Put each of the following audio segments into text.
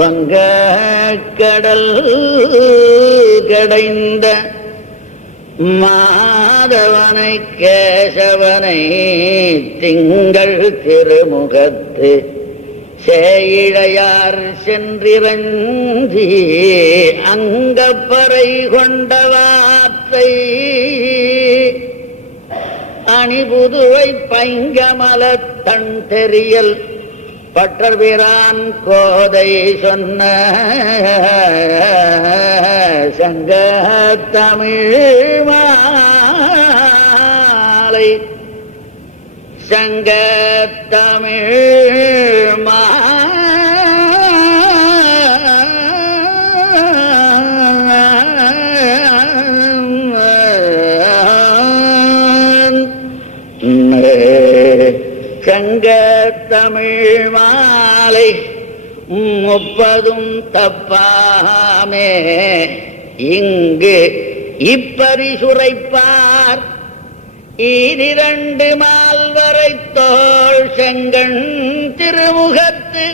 வங்க கடல் கடைந்த மாதவனை கேசவனை திங்கள் திருமுகத்து சேயிழையார் சென்றிரஞ்சி அங்கப்பறை கொண்ட வார்த்தை அணிபுதுவை பைங்கமலத் தன் தெரியல் பட்டர்பிரான் கோதை சொன்ன சங்க தமிழ் மாலை சங்க தமிழ் சங்க தமிழ் மாலை 30 தப்பாமே இங்கு இப்பரிசுரைப்பார் ஈரிரண்டு மால்வரை தோள் செங்கண் திருமுகத்து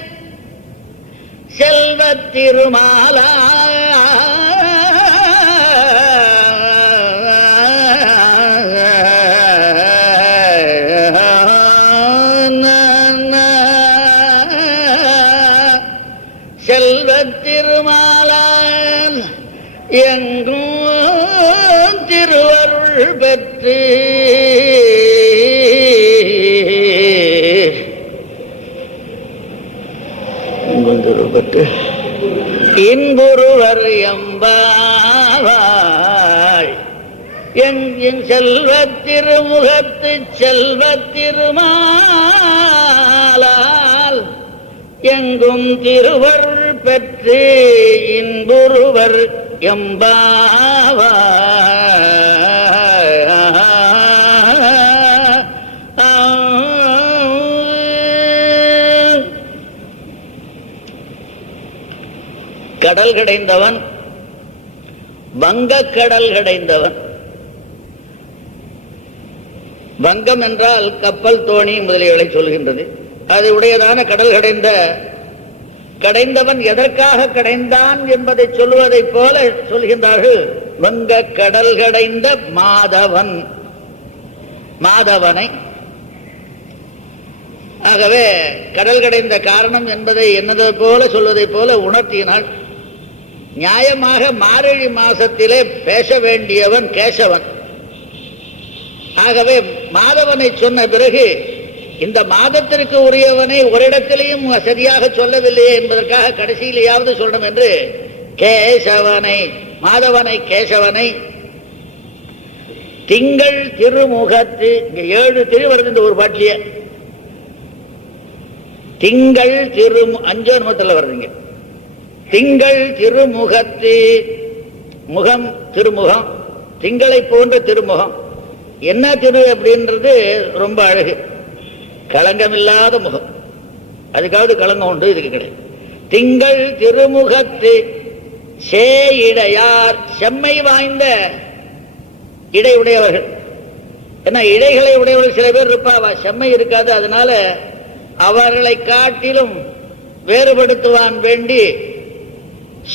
செல்வத் திருமாலா செல்வத் திருமாலான் எங்கும் திருவருள் பெற்று இன்புருவர் எம்பாவாய் எங்கின் செல்வத் திருமுகத்து செல்வத் திருமாலால் எங்கும் திருவருள் பெற்று இன்புருவர் எம்பாவாய். கடல் கடைந்தவன் வங்கக் கடல் கடைந்தவன். வங்கம் என்றால் கப்பல் தோணி முதலியவளை சொல்கின்றது. அது உடையதான கடல் கடைந்தவன் எதற்காக கடைந்தான் என்பதை சொல்வதைப் போல சொல்கின்றார்கள். வங்க கடல் கடைந்த மாதவனை. ஆகவே கடல் கடைந்த காரணம் என்பதை என்னதை போல சொல்வதை போல உணர்த்தினாள். நியாயமாக மார்கழி மாசத்திலே பேச வேண்டியவன் கேசவன். ஆகவே மாதவனை சொன்ன பிறகு இந்த மாதத்திற்கு உரியவனை ஒரு இடத்திலையும் சரியாக சொல்லவில்லையே என்பதற்காக கடைசியிலேயாவது சொல்லணும் என்று கேசவனை மாதவனை கேசவனை திங்கள் திருமுகத்து 7 திரு வருது இந்த ஒரு பாட்டிய திங்கள் அஞ்சோன்மத்தில் வருதுங்க. திங்கள் திருமுகத்து முகம் திருமுகம் திங்களை போன்ற திருமுகம் என்ன திரு அப்படின்றது ரொம்ப அழகு. களங்கமில்லாத முகம், அதுக்காவது களங்கம் உண்டு, இதுக்கு கிடையாது. திங்கள் திருமுகத்து சேயிடையார் செம்மை வாய்ந்த இடை உடையவர்கள். ஏன்னா இடைகளை உடையவர்கள் சில பேர் இருப்பாவா, செம்மை இருக்காது. அதனால அவர்களை காட்டிலும் வேறுபடுத்துவான் வேண்டி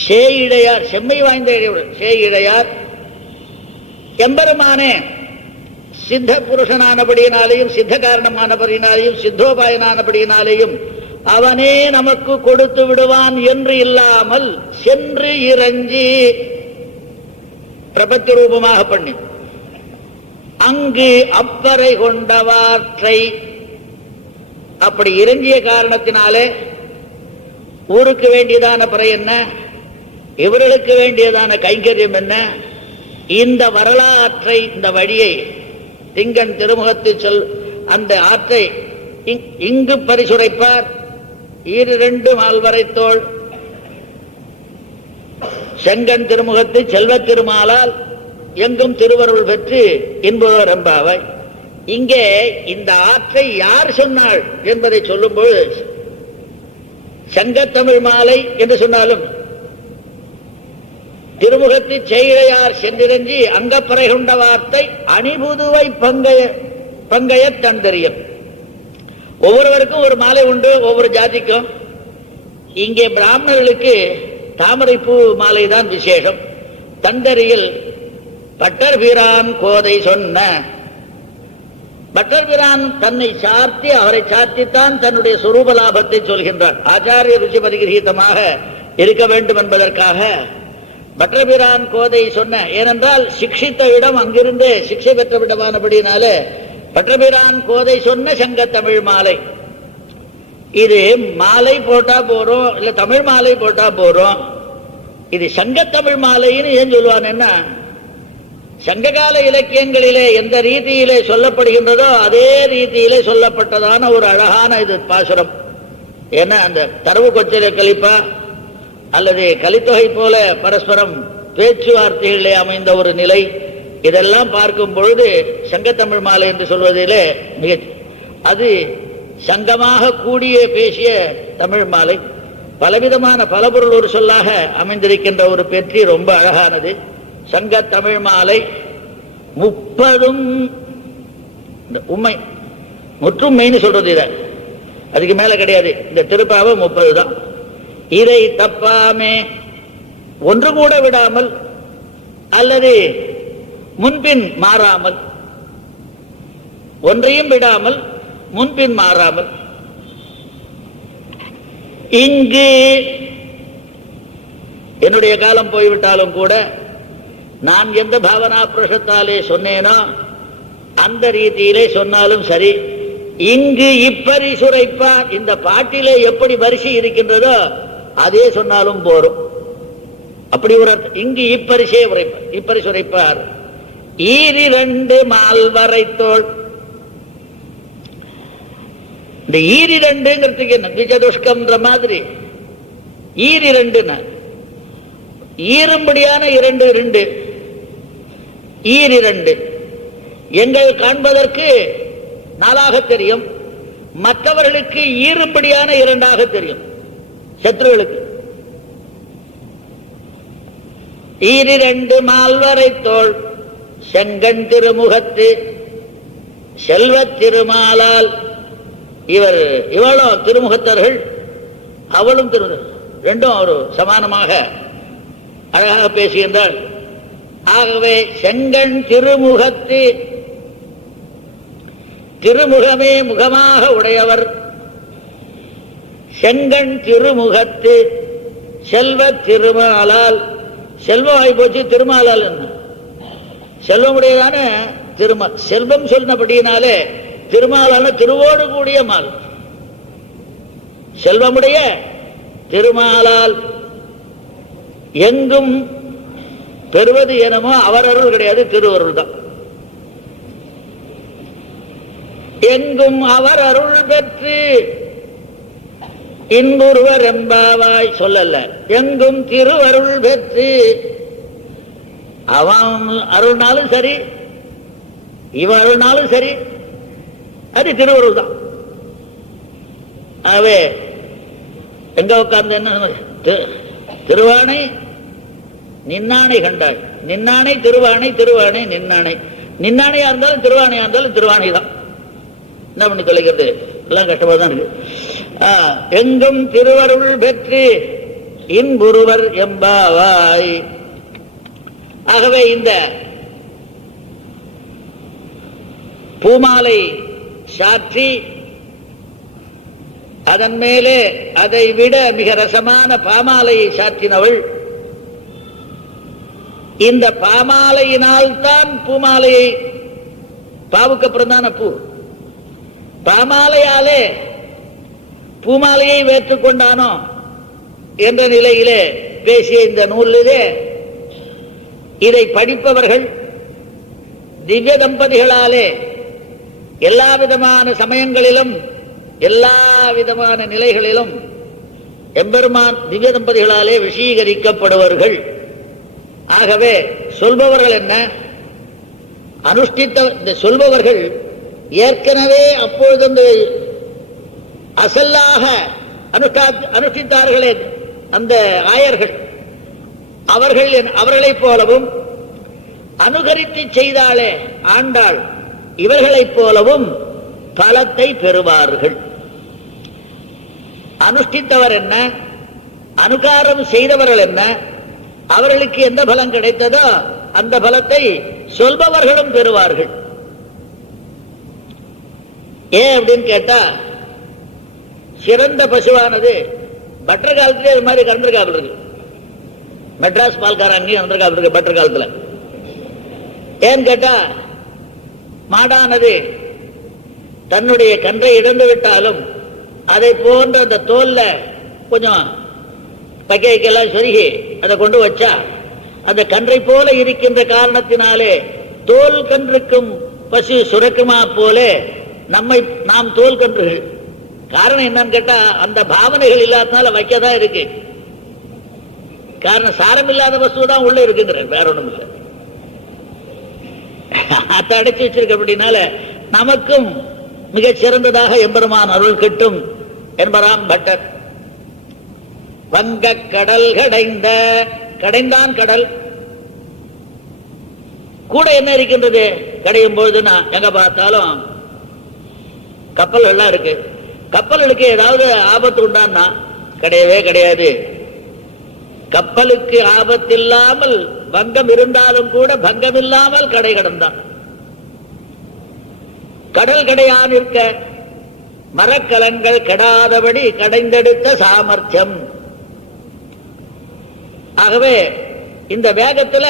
சேயிடையார் செம்மை வாய்ந்த இடையுடன் சேயிடையார் எம்பெருமானே சித்த புருஷனானபடியினாலேயும் சித்த காரணமானபடியினாலேயும் சித்தோபாயனானபடியினாலேயும் அவனே நமக்கு கொடுத்து விடுவான் என்று இல்லாமல் சென்று இறஞ்சி பிரபத்தி ரூபமாக பண்ணி அங்கு அப்பறை கொண்டவாற்றை அப்படி இறங்கிய காரணத்தினாலே ஊருக்கு வேண்டியதான பறை என்ன, இவர்களுக்கு வேண்டியதான கைங்கரியம் என்ன, இந்த வரலாற்றை இந்த வழியை திங்கன் திருமுகத்து சொல் அந்த ஆற்றை இங்கு பரிசுரைப்பார். 2 மால்வரை தோள் செங்கன் திருமுகத்து செல்வத் திருமாலால் எங்கும் திருவருள் பெற்று இன்புவர் எம்பாவாய். இங்கே இந்த ஆற்றை யார் சொன்னாள் என்பதை சொல்லும்போது சங்கத்தமிழ் மாலை என்று சொன்னாலும் திருமுகத்து செய்கையார் சென்றிரஞ்சி அங்கப்பறை கொண்ட வார்த்தை அணிபுதுவை பங்கைய தன் தெரியும். ஒவ்வொருவருக்கும் ஒரு மாலை உண்டு, ஒவ்வொரு ஜாதிக்கும். இங்கே பிராமணர்களுக்கு தாமரைப்பூ மாலை தான் விசேஷம். தண்டரியில் பட்டர் பிரான் கோதை சொன்ன, பட்டர் பிரான் தன்னை சார்த்தி அவரை சார்த்தித்தான் தன்னுடைய சுரூப லாபத்தை சொல்கின்றார். ஆச்சாரிய ருச்சி பரிகிரகீதமாக இருக்க வேண்டும் என்பதற்காக பட்டர் பிரான் கோதை சொன்ன. ஏனென்றால் சிக்ஷித்த இடம் அங்கிருந்தே சிக்ஷை பெற்ற விடமானபடினாலே பட்டர் பிரான் கோதை சொன்ன சங்க தமிழ் மாலை. இது மாலை போட்டா போறோம், இல்ல தமிழ் மாலை போட்டா போறோம். இது சங்க தமிழ் மாலைன்னு ஏன் சொல்லுவான்னா, சங்ககால இலக்கியங்களிலே எந்த ரீதியிலே சொல்லப்படுகின்றதோ அதே ரீதியிலே சொல்லப்பட்டதான ஒரு அழகான இது பாசுரம். ஏன்னா அந்த தரவு கொச்சலை கலிப்பா அல்லது கலித்தொகை போல பரஸ்பரம் பேச்சுவார்த்தைகளிலே அமைந்த ஒரு நிலை, இதெல்லாம் பார்க்கும் பொழுது சங்கத்தமிழ் மாலை என்று சொல்வதிலே மிக அது சங்கமாக கூடிய பேசிய தமிழ் மாலை. பலவிதமான பலபொருள் ஒரு சொல்லாக அமைந்திருக்கின்ற ஒரு பெற்றி ரொம்ப அழகானது. சங்க தமிழ் மாலை 30 உண்மை முற்றுமைன்னு சொல்றது. இத அதுக்கு மேல கிடையாது. இந்த திருப்பாவை 30 தான். இதை தப்பாமே ஒன்று கூட விடாமல் அல்லது முன்பின் மாறாமல், ஒன்றையும் விடாமல் முன்பின் மாறாமல். இங்கு என்னுடைய காலம் போய்விட்டாலும் கூட நான் எந்த பாவனா புருஷத்தாலே சொன்னேனோ அந்த ரீதியிலே சொன்னாலும் சரி, இங்கு இப்பரிசுரைப்பார் இந்த பாட்டிலே எப்படி வரிசை இருக்கின்றதோ அதே சொன்னாலும் போரும். அப்படி ஒரு இங்கு இப்பரிசே உரைப்பார், இப்பரிசுரைப்பார். ஈரிரண்டு மால்வரைத்தோள். இந்த ஈரிரண்டுங்கிறதுக்கு என்ன விஜதுஷ்கம்ன்ற மாதிரி ஈரிரண்டுன்னு ஈரும்படியான இரண்டு ஈரிரண்டு எங்கள் காண்பதற்கு 4ஆக தெரியும், மற்றவர்களுக்கு ஈரும்படியான 2ஆக தெரியும். சத்ருகளுக்கு ஈரிரண்டு மால்வரை தோள் செங்கண் திருமுகத்து செல்வத் திருமாலால். இவளோ திருமுகத்தர்கள், அவளும் ரெண்டும் ஒரு சமானமாக அழகாக பேசுகின்றாள். ஆகவே செங்கண் திருமுகத்து, திருமுகமே முகமாக உடையவர். செங்கண் திருமுகத்து செல்வ திருமாலால். செல்வம் ஆகி போச்சு, திருமாலால் என்ன செல்வமுடையதான செல்வம் சொன்னபடியினாலே திருமாலான திருவோடு கூடிய மால். செல்வமுடைய திருமாலால் எங்கும் பெறுவது எனமோ அவர் அருள் கிடையாது, திருவருள் தான். எங்கும் அவர் அருள் பெற்று இன்புருவர் எம்பாவாய் சொல்லல, எங்கும் திருவருள் பெற்று. அவன் அருள்னாலும் சரி இவன் அருள்னாலும் சரி அது திருவருள் தான். ஆகவே எங்க உட்கார்ந்து என்ன திருவானை நின்னானை கண்டாள். நின்னானை திருவானை, திருவானை நின்னானை. நின்னானையா இருந்தாலும் திருவானையா இருந்தாலும் திருவானை தான். என்ன பண்ணி தொலைக்கிறது, எல்லாம் கஷ்டமா தான் இருக்கு. எங்கும் திருவருள் பெற்று இன்புருவர் எம்பாவாய். ஆகவே இந்த பூமாலை சாற்றி அதன் மேலே அதை விட மிக ரசமான பாமாலையை சாற்றினவள். இந்த பாமாலையினால் தான் பூமாலையை, பாவுக்கு அப்புறம் தான பூ, பாமாலையாலே பூமாலையை வேற்றுக்கொண்டானோ என்ற நிலையிலே பேசிய இந்த நூலிலே இதை படிப்பவர்கள் திவ்ய தம்பதிகளாலே எல்லா விதமான சமயங்களிலும் எல்லா விதமான நிலைகளிலும் எம்பெருமான் திவ்ய தம்பதிகளாலே விஷீகரிக்கப்படுவார்கள். ஆகவே சொல்பவர்கள் என்ன, அனுஷ்டித்த இந்த சொல்பவர்கள் ஏற்கனவே அப்பொழுது அசல்லாக அனுஷ்டித்தார்களே அந்த ஆயர்கள், அவர்களைப் போலவும் அனுகரித்து செய்தாலே ஆண்டாள் இவர்களைப் போலவும் பலத்தை பெறுவார்கள். அனுஷ்டித்தவர் என்ன, அனுகாரம் செய்தவர்கள் என்ன, அவர்களுக்கு எந்த பலம் கிடைத்ததோ அந்த பலத்தை சொல்பவர்களும் பெறுவார்கள். ஏன் அப்படின்னு கேட்டா, சிறந்த பசுவானது பட்டர் காலத்திலே இது மாதிரி கறந்துருக்காப்புல இருக்கு. மெட்ராஸ் பால்காரன் அங்கேயும் கறந்துருக்காப்புல இருக்கு பட்டர் காலத்துல. ஏன்னு கேட்டா, மாடானது தன்னுடைய கன்றை இழந்து விட்டாலும் அதை போன்ற அந்த தோல்ல கொஞ்சம் பக்கைக்கெல்லாம் சொருகி அதை கொண்டு வச்சா அந்த கன்றை போல இருக்கின்ற காரணத்தினாலே தோல் கன்றுக்கும் பசு சுரக்குமா போல நாம் தோல் கன்றுகள். காரணம் என்னன்னு கேட்டா, அந்த பாவனைகள் இல்லாதனால வைக்கதான் இருக்கு. காரணம் சாரம் இல்லாத வஸ்து தான் உள்ள இருக்குங்கிற, வேற ஒண்ணும் இல்லை. அதை அடைச்சு வச்சிருக்க அப்படின்னால நமக்கும் மிகச் சிறந்ததாக எம்பெருமான் அருள் கிட்டும் என்பதாம் பட்டர். வங்க கடல் கடைந்தான் கடல் கூட என்ன இருக்கின்றது? கடையும் பொழுதுனா எங்க பார்த்தாலும் கப்பல் எல்லாம் இருக்கு. கப்பல்களுக்கு ஏதாவது ஆபத்து உண்டான்னா கிடையவே கிடையாது. கப்பலுக்கு ஆபத்தில்லாமல் பங்கம் இருந்தாலும் கூட பங்கம் இல்லாமல் கடை கடந்தான். கடல் கடையான் இருக்க மரக்கலங்கள் கெடாதபடி கடைந்தெடுத்த சாமர்த்தியம். ஆகவே இந்த வேகத்துல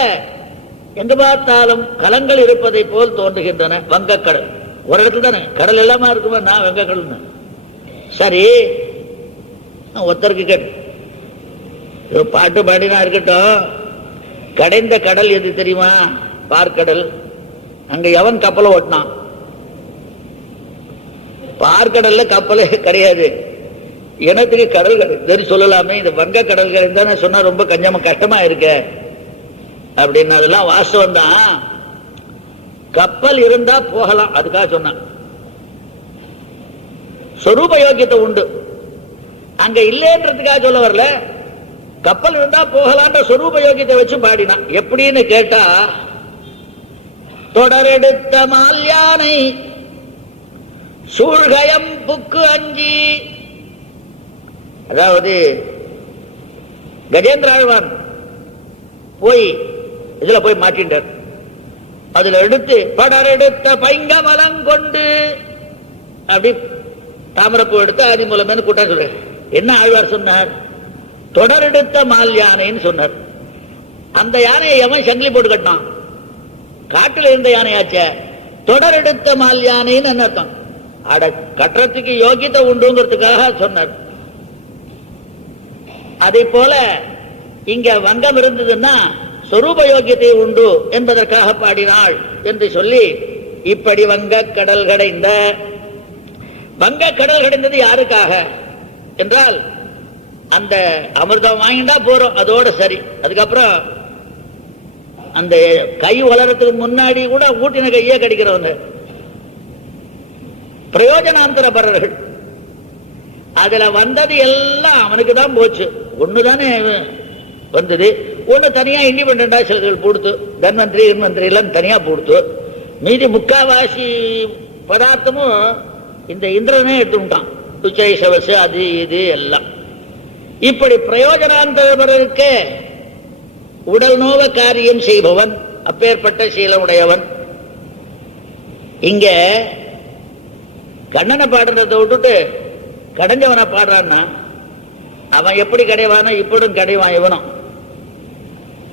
எங்க பார்த்தாலும் கலங்கள் இருப்பதை போல் தோன்றுகின்றன. வங்கக்கடல் ஒரு இடத்துல தானே கடல் எல்லாமா இருக்குமா? நான் வங்கக்கடல். சரி, ஒருத்தருக்கு கேட்டு பாட்டு பாடினா இருக்கட்டும், கடைந்த கடல் எது தெரியுமா? பார்க்கடல். அங்க எவன் கப்பலை ஓட்டினான்? பார்க்கடல்ல கப்பலே கிடையாது. இனத்துக்கு கடல் சரி சொல்லலாமே, இந்த வங்க கடல் கடைந்தானே சொன்னா ரொம்ப கஷ்டமா இருக்க அப்படின்னு. அதெல்லாம் வாஸ்தவம் தான். கப்பல் இருந்தா போகலாம், அதுக்காக சொன்னான். சொரூப யோக்கியத்தை உண்டு, அங்க இல்லைன்றதுக்காக சொல்ல வரல. கப்பல் இருந்தா போகலான்ற சொரூப யோகியத்தை வச்சு பாடினான். எப்படின்னு கேட்டா, தொடரெடுத்த மால்யானை சூழ்கயம் புக்கு அஞ்சி. அதாவது கஜேந்திர ஆழ்வான் போய் இதுல போய் மாட்டின்றார். அதுல எடுத்து படரெடுத்த பைங்கமலம் கொண்டு அப்படி தாமரப்பூ எடுத்து ஆதி மூலமே கூட்டா சொல்ற. என்ன ஆழ்வார் சொன்னார்? தொடரெடுத்த மால் யானைன்னு சொன்னார். அந்த யானையை எவன் சங்கிலி போட்டு கட்டினான்? காட்டில் இருந்த யானையாச்ச. தொடரெடுத்த மால் யானைன்னு என்ன அர்த்தம்? அட, கட்டுறதுக்கு யோகியத்தை உண்டுங்கிறதுக்காக சொன்னார். அதே போல இங்க வங்கம் இருந்ததுன்னா சொரூப யோகியத்தை உண்டு என்பதற்காக பாடினாள் என்று சொல்லி, இப்படி வங்க கடல் கடைந்த. வங்க கடல் கடைந்தது யாருக்காக என்றால், அந்த அமிர்தம் வாங்கிட்டா போறோம், அதோட சரி. அதுக்கப்புறம் அந்த கை வளரத்துக்கு முன்னாடி கூட ஊட்டின கையே கடிக்கிறவங்க பிரயோஜனாந்தரபரர்கள். அதுல வந்தது எல்லாம் அவனுக்கு தான் போச்சு. ஒண்ணுதானே வந்தது, ஒண்ணு தனியா இண்டிபெண்டா சிலர்கள் போடுத்து, தன்வந்திரி இன்வந்திரி எல்லாம் தனியா போடுத்து. மீதி முக்காவாசி பதார்த்தமும் இந்த இந்திரனே எடுத்துட்டான். துச்சை சவசு அது இது எல்லாம். இப்படி பிரயோஜனாந்தரபரருக்கு உடல் நோவ காரியம் செய்பவன், அப்பேற்பட்ட சீலம் உடையவன். இங்க கண்ணனை பாடுறதை விட்டுட்டு கடைஞ்சவனை பாடுறான்னா அவன் எப்படி கடைவானோ இப்படும் கடைவான். இவனும்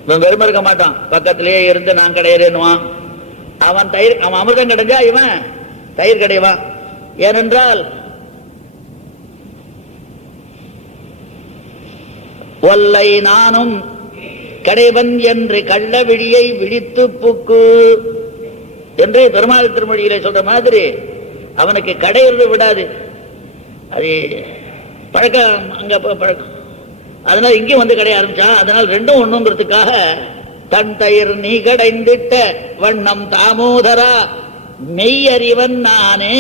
இவன் வெறும இருக்க மாட்டான், பக்கத்திலேயே இருந்து நான் கடையிறேன்னுவான். அவன் அமிர்தம் கடைஞ்சா இவன் தயிர் கடைவான். ஏனென்றால் ஒல்லை நானும் கடைவன் என்று கள்ள விழியை விழித்து புக்கு என்று பெருமாள் திருமொழியிலே சொல்ற மாதிரி அவனுக்கு கடையிறது விடாது. அது பழக்கம், அங்க பழக்கம். அதனால இங்கே வந்து கடைய ஆரம்பிச்சான். அதனால் ரெண்டும் ஒண்ணுங்கிறதுக்காக தன் தயிர் நீ கடைந்திட்ட வண்ணம் தாமோதரா மெய்யறிவன் நானே.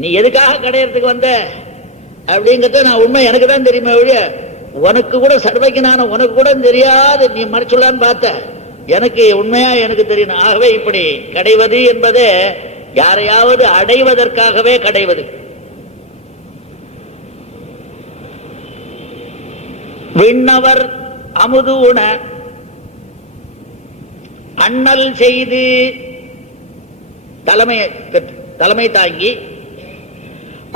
நீ எதுக்காக கடையறதுக்கு வந்த அப்படிங்கிறத நான் உண்மை எனக்கு தான் தெரியுமே ஒழிய உனக்கு கூட சர்வைக்கு நான் உனக்கு கூட தெரியாது. நீ மறைச்சுள்ளான்னு பார்த்த, எனக்கு உண்மையா எனக்கு தெரியும். ஆகவே இப்படி கடைவது என்பது யாரையாவது அடைவதற்காகவே கடைவது. விண்ணவர் அமுது உண அண்ணல் செய்து தலைமை தாங்கி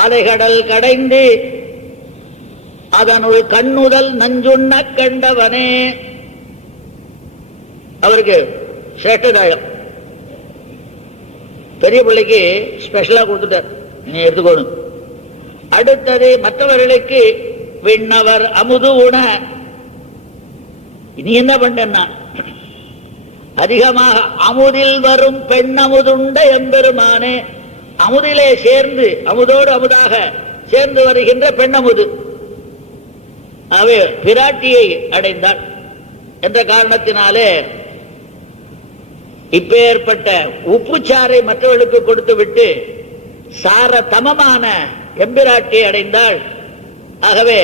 அலைகடல் கடைந்து அதனுள் கண்ணுதல் நஞ்சுண்ண கண்டவனே. அவருக்கு சேட்டதாயம் பெரிய பிள்ளைக்கு ஸ்பெஷலா கொடுத்துட்டார், நீ எடுத்துக்கணும். அடுத்தது மற்றவர்களுக்கு விண்ணவர் அமுது உண. நீ என்ன பண்ணா அதிகமாக அமுதில் வரும் பெண் அமுதுண்ட எம்பெருமானே. அமுதிலே சேர்ந்து அமுதோடு அமுதாக சேர்ந்து வருகின்ற பெண் அமுது அவை பிராட்டியை அடைந்தாள் என்ற காரணத்தினாலே இப்பேற்பட்ட உப்புச்சாரை மற்றவர்களுக்கு கொடுத்து விட்டு சார தமமான எம்பிராட்டியை அடைந்தாள். ஆகவே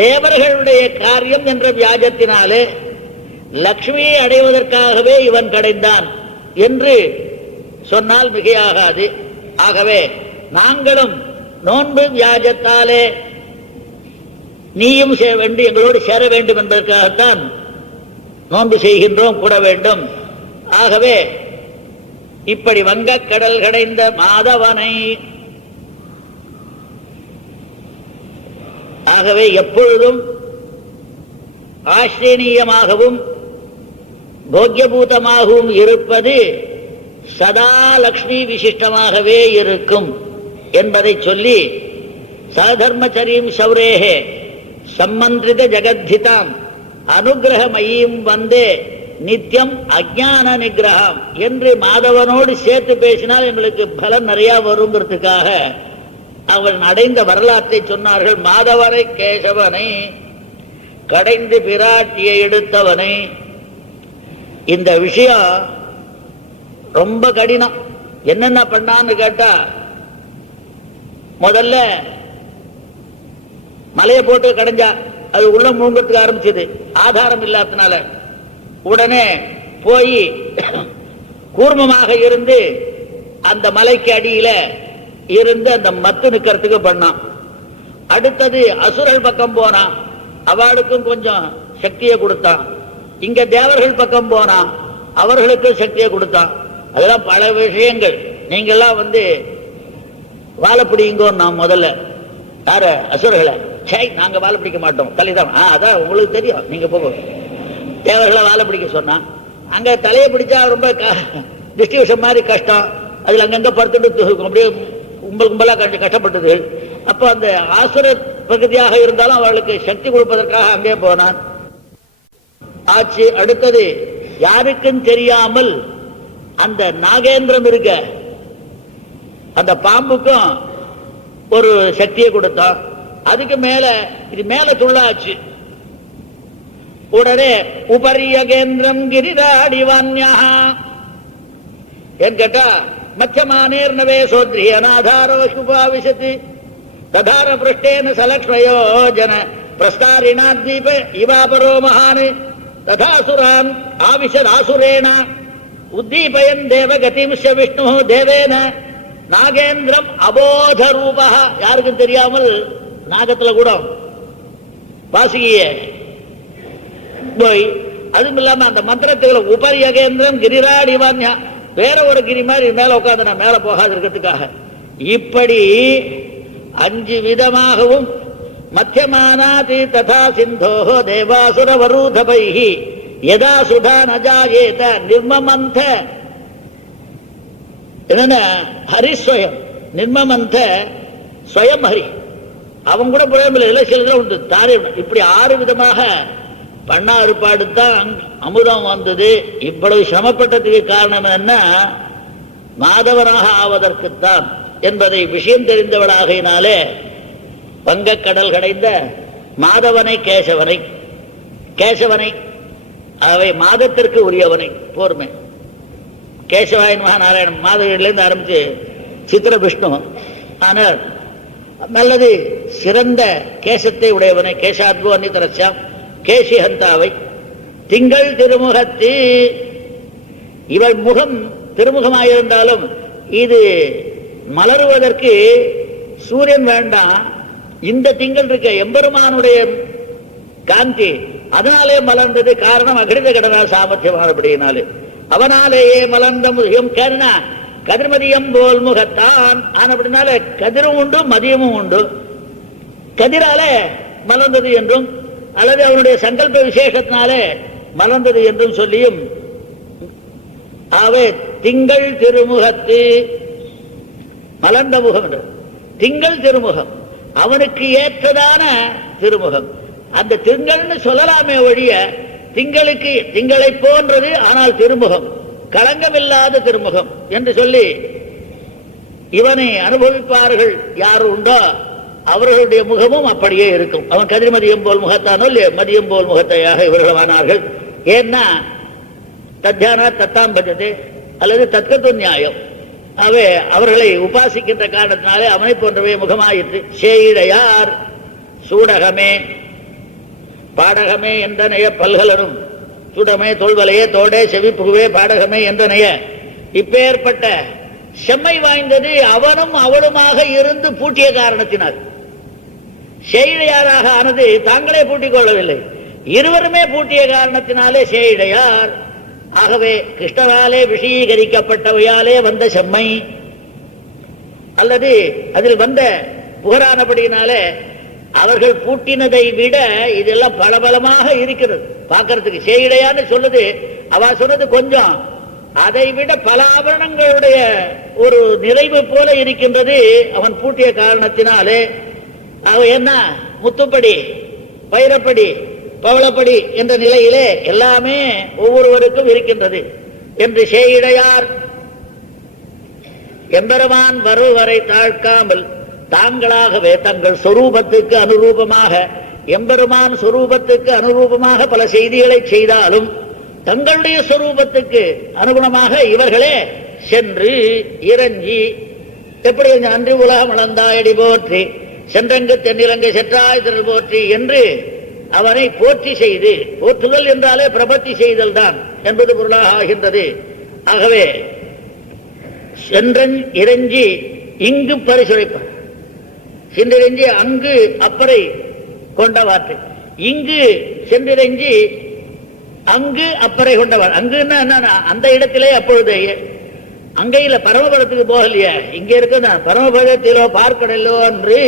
தேவர்களுடைய காரியம் என்ற வியாஜத்தினாலே லக்ஷ்மியை அடைவதற்காகவே இவன் கடைந்தான் என்று சொன்னால் மிகையாகாது. ஆகவே நாங்களும் நோன்பு வியாஜத்தாலே நீயும் வேண்டும் எங்களோடு சேர வேண்டும் என்பதற்காகத்தான் நோன்பு செய்கின்றோம், கூட வேண்டும். ஆகவே இப்படி வங்கக்கடல் கடைந்த மாதவனை, ஆகவே எப்பொழுதும் ஆசிரியமாகவும் போக்கியபூதமாகவும் இருப்பது சதா லக்ஷ்மி விசிஷ்டமாகவே இருக்கும் என்பதை சொல்லி சதர்மச்சரியம் சௌரேகே சம்மந்திரித ஜகத்திதாம் அனுகிரகமயீம் வந்தே நித்தியம் அஜான நிகிரகம் என்று மாதவனோடு சேர்த்து பேசினால் எங்களுக்கு பலம் நிறைய வருங்கிறதுக்காக அவன் அடைந்த வரலாற்றை சொன்னார்கள். மாதவனை கேசவனை கடைந்து பிராட்டியை எடுத்தவனை. இந்த விஷயம் ரொம்ப கடினம். என்னென்ன பண்ணான்னு கேட்டா, முதல்ல மலையை போட்டு கடைஞ்சா அது உள்ள மூங்கத்துக்கு ஆரம்பிச்சது, ஆதாரம் இல்லாதனால. உடனே போய் கூர்மமாக இருந்து அந்த மலைக்கு அடியில இருந்து அந்த மத்து நிக்கிறதுக்கு பண்ணான். அடுத்தது அசுரல் பக்கம் போனான், அவளுக்கும் கொஞ்சம் சக்தியை கொடுத்தான். இங்க தேவர்கள் பக்கம் போனான், அவர்களுக்கும் சக்தியை கொடுத்தான். அதெல்லாம் பல விஷயங்கள். நீங்கெல்லாம் வாழை பிடிங்கோ. நான் முதல்ல யார அசுரர்களை நாங்க வாழை பிடிக்க மாட்டோம், தலைதான். அதான் உங்களுக்கு தெரியும், நீங்க போக தேவர்களை வாழை பிடிக்க சொன்னா அங்க தலையை பிடிச்சா ரொம்ப டிஸ்ட்ரிபியூஷன் மாதிரி கஷ்டம். அதுல அங்கங்க படுத்துட்டு அப்படியே கும்பலா கஷ்டப்பட்டது. அப்ப அந்த ஆசுர பகுதியாக இருந்தாலும் அவளுக்கு சக்தி கொடுப்பதற்காக அங்கே போனான் ஆச்சு. அடுத்தது யாருக்கும் தெரியாமல் அந்த நாகேந்திரம் இருக்க அந்த பாம்புக்கும் ஒரு சக்தியை கொடுத்தான். அதுக்கு மேல இது மேல துள்ளாச்சு. உடனே உபரியகேந்திரம் கிரிராடிவான்யா ஏன் கேட்டா மத்தியமானேர்னவே சோத்ரி அநாதாரோ சுபாவிசத்து ததார பிருஷ்டேன சலக்ஷ்மயோ ஜன பிரஸ்தாரிணா தீப இவாபரோ மகான் ததாசுரான் ஆவிஷதாசுரேண உத்தீபயன் தேவகதிம்ஷ விஷ்ணு தேவேன நாகேந்திரம் அபோத ரூபா. யாருக்கும் தெரியாமல் நாகத்துல கூட வாசிய போய், அதுவும் இல்லாம அந்த மந்திரத்துகளை உபரியகேந்திரம் கிரிராடிவான்யா வேற ஒரு கிரி மாதிரி மேல உட்காந்து நான் மேல போகாது இருக்கிறதுக்காக இப்படி 5 விதமாகவும் மத்தியமானாதி ததா சிந்தோ தேவாசுர வரூதபைஹி யதா சுதா நஜாயேத நிர்மமந்த என்ன ஹரிஸ்வயம் நிர்மமந்த ஸ்வயம் ஹரி அவன் கூட புலம்பில் சில உண்டு தாரே. இப்படி 6 விதமாக பண்ணா அறுப்பாடு தான் அமுதம் வந்தது. இவ்வளவு சிரமப்பட்டதுக்கு காரணம் என்ன? மாதவனாக ஆவதற்குத்தான் என்பதை விஷயம் தெரிந்தவளாகினாலே வங்கக்கடல் கடைந்த மாதவனை கேசவனை கேசவனை அவை மாதத்திற்கு உரியவனை போர்மை கேசவாயன் மகாநாராயணன் மாதவிலிருந்து ஆரம்பிச்சு சித்திர விஷ்ணு. ஆனால் நல்லது சிறந்த கேசத்தை உடையவனை கேசாத்வோ அன்னிதரஸ்யாம் கேசி ஹந்தாவை திங்கள் திருமுகத்து. இவள் முகம் திருமுகமாயிருந்தாலும் இது மலருவதற்கு சூரியன் வேண்டாம். இந்த திங்கள் இருக்க எம்பெருமானுடைய காந்தி அதனாலே மலர்ந்தது. காரணம் அகிடித கடனா சாமர்த்தியமானபடியினாலே. அவனாலேயே மலர்ந்த முகம் கருணா கதிர்மதியம் போல் முகத்தான் ஆனபடினால கதிரும் உண்டு மதியமும் உண்டு. கதிராலே மலர்ந்தது என்றும் அல்லது அவனுடைய சங்கல்ப விசேஷத்தினாலே மலர்ந்தது என்றும் சொல்லியும் ஆவே திங்கள் திருமுகத்து மலர்ந்த முகம் என்று திங்கள் திருமுகம் அவனுக்கு ஏற்றதான திருமுகம். அந்த திங்கள்னு சொல்லலாமே ஒழிய திங்களுக்கு திங்களை போன்றது, ஆனால் திருமுகம் களங்கமில்லாத திருமுகம் என்று சொல்லி இவனை அனுபவிப்பார்கள் யார் உண்டோ அவர்களுடைய முகமும் அப்படியே இருக்கும். அவன் கதிர்மதியம் போல் முகத்தானோ இல்லையோ மதியம் போல் முகத்தையாக இவர்களானார்கள். ஏன்னா தத்தியானா தத்தாம் பஜதே அல்லது தத்கத்து நியாயம். அவை அவர்களை உபாசிக்கின்ற காரணத்தினாலே அவனை போன்றவே முகமாயிற்று. சேயிடையார் சூடகமே பாடகமே என்றனைய பல்கலரும் சுடமே தோல்வலையே தோடே செவி புகுவே பாடகமே என்றனைய இப்பேற்பட்ட செம்மை வாய்ந்தது அவனும் அவளுமாக இருந்து பூட்டிய காரணத்தினால். சேயிடையாராக ஆனது தாங்களே பூட்டிக் கொள்ளவில்லை, இருவருமே பூட்டிய காரணத்தினாலே சேயிடையார். ஆகவே கிருஷ்ணராலே விஷயீகரிக்கப்பட்டவையாலே வந்த செம்மை அல்லது அதில் வந்த புகரானபடியினாலே அவர்கள் பூட்டினதை விட இதெல்லாம் பலபலமாக இருக்கிறது பார்க்கறதுக்கு. சேயிடையான்னு சொல்லுது, அவ சொன்னது கொஞ்சம், அதை விட பல ஆபரணங்களுடைய ஒரு நிறைவு போல இருக்கின்றது அவன் பூட்டிய காரணத்தினாலே. என்ன முத்துப்படி வைரப்படி பவளப்படி என்ற நிலையிலே எல்லாமே ஒவ்வொருவருக்கும் இருக்கின்றது என்று சேயிடையார் எம்பெருமான் வருவரை தாழ்க்காமல் தாங்களாகவே தங்கள் சொரூபத்துக்கு அனுரூபமாக எம்பெருமான் சொரூபத்துக்கு அனுரூபமாக பல செய்திகளை செய்தாலும் தங்களுடைய சொரூபத்துக்கு அனுகுணமாக இவர்களே சென்று இறஞ்சி எப்படி அன்றி உலகம் அளந்தாயடி போற்றி சென்றங்கு தென்னிலங்கை செற்றாய் திரள் போற்றி என்று அவனை போற்றி செய்து, போற்றுதல் என்றாலே பிரபத்தி செய்தல் தான் என்பது பொருளாக ஆகின்றது. ஆகவே சென்றன் இறைஞ்சி இங்கு பரிசுரைப்பார். சென்றிறைஞ்சி அங்கு அப்பறை கொண்டவாற்று, இங்கு சென்றிறைஞ்சி அங்கு அப்பறை கொண்டவார். அங்குன்னா என்ன, அந்த இடத்திலே அப்பொழுது அங்கையில பரமபதத்துக்கு போகலையே, இங்க இருக்க பரமபதத்திலோ பார்க்கடலோ என்று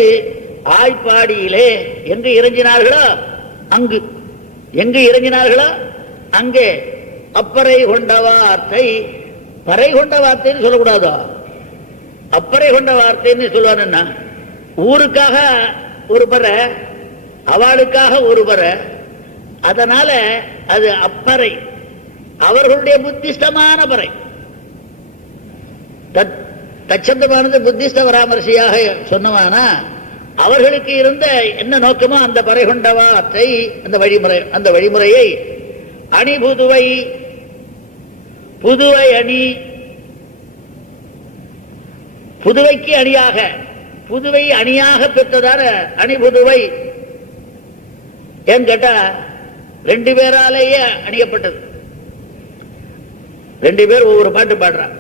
ஆய்ப்பாடியிலே எங்கு இறங்கினார்களோ அங்கு, எங்கு இறங்கினார்களோ அங்கே அப்பறை கொண்ட வார்த்தை. பறை கொண்ட வார்த்தைன்னு சொல்லக்கூடாதோ, அப்பறை கொண்ட வார்த்தைன்னு சொல்லுவானுன்னா ஊருக்காக ஒரு பறை, அவளுக்காக ஒரு பறை, அதனால அது அப்பறை, அவர்களுடைய புத்திஷ்டமான பறை. தச்சந்தமானது புத்திஸ்த பராமரிசையாக சொன்னவானா அவர்களுக்கு இருந்த என்ன நோக்கமோ அந்த பறை கொண்ட வார்த்தை, அந்த வழிமுறையை அணி புதுவை புதுவை அணி, புதுவைக்கு அணியாக புதுவை அணியாக பெற்றதான அணி புதுவை ஏன் கேட்டா ரெண்டு பேராலேயே அணியப்பட்டது. ரெண்டு பேர் ஒவ்வொரு பாட்டு பாடுறான்.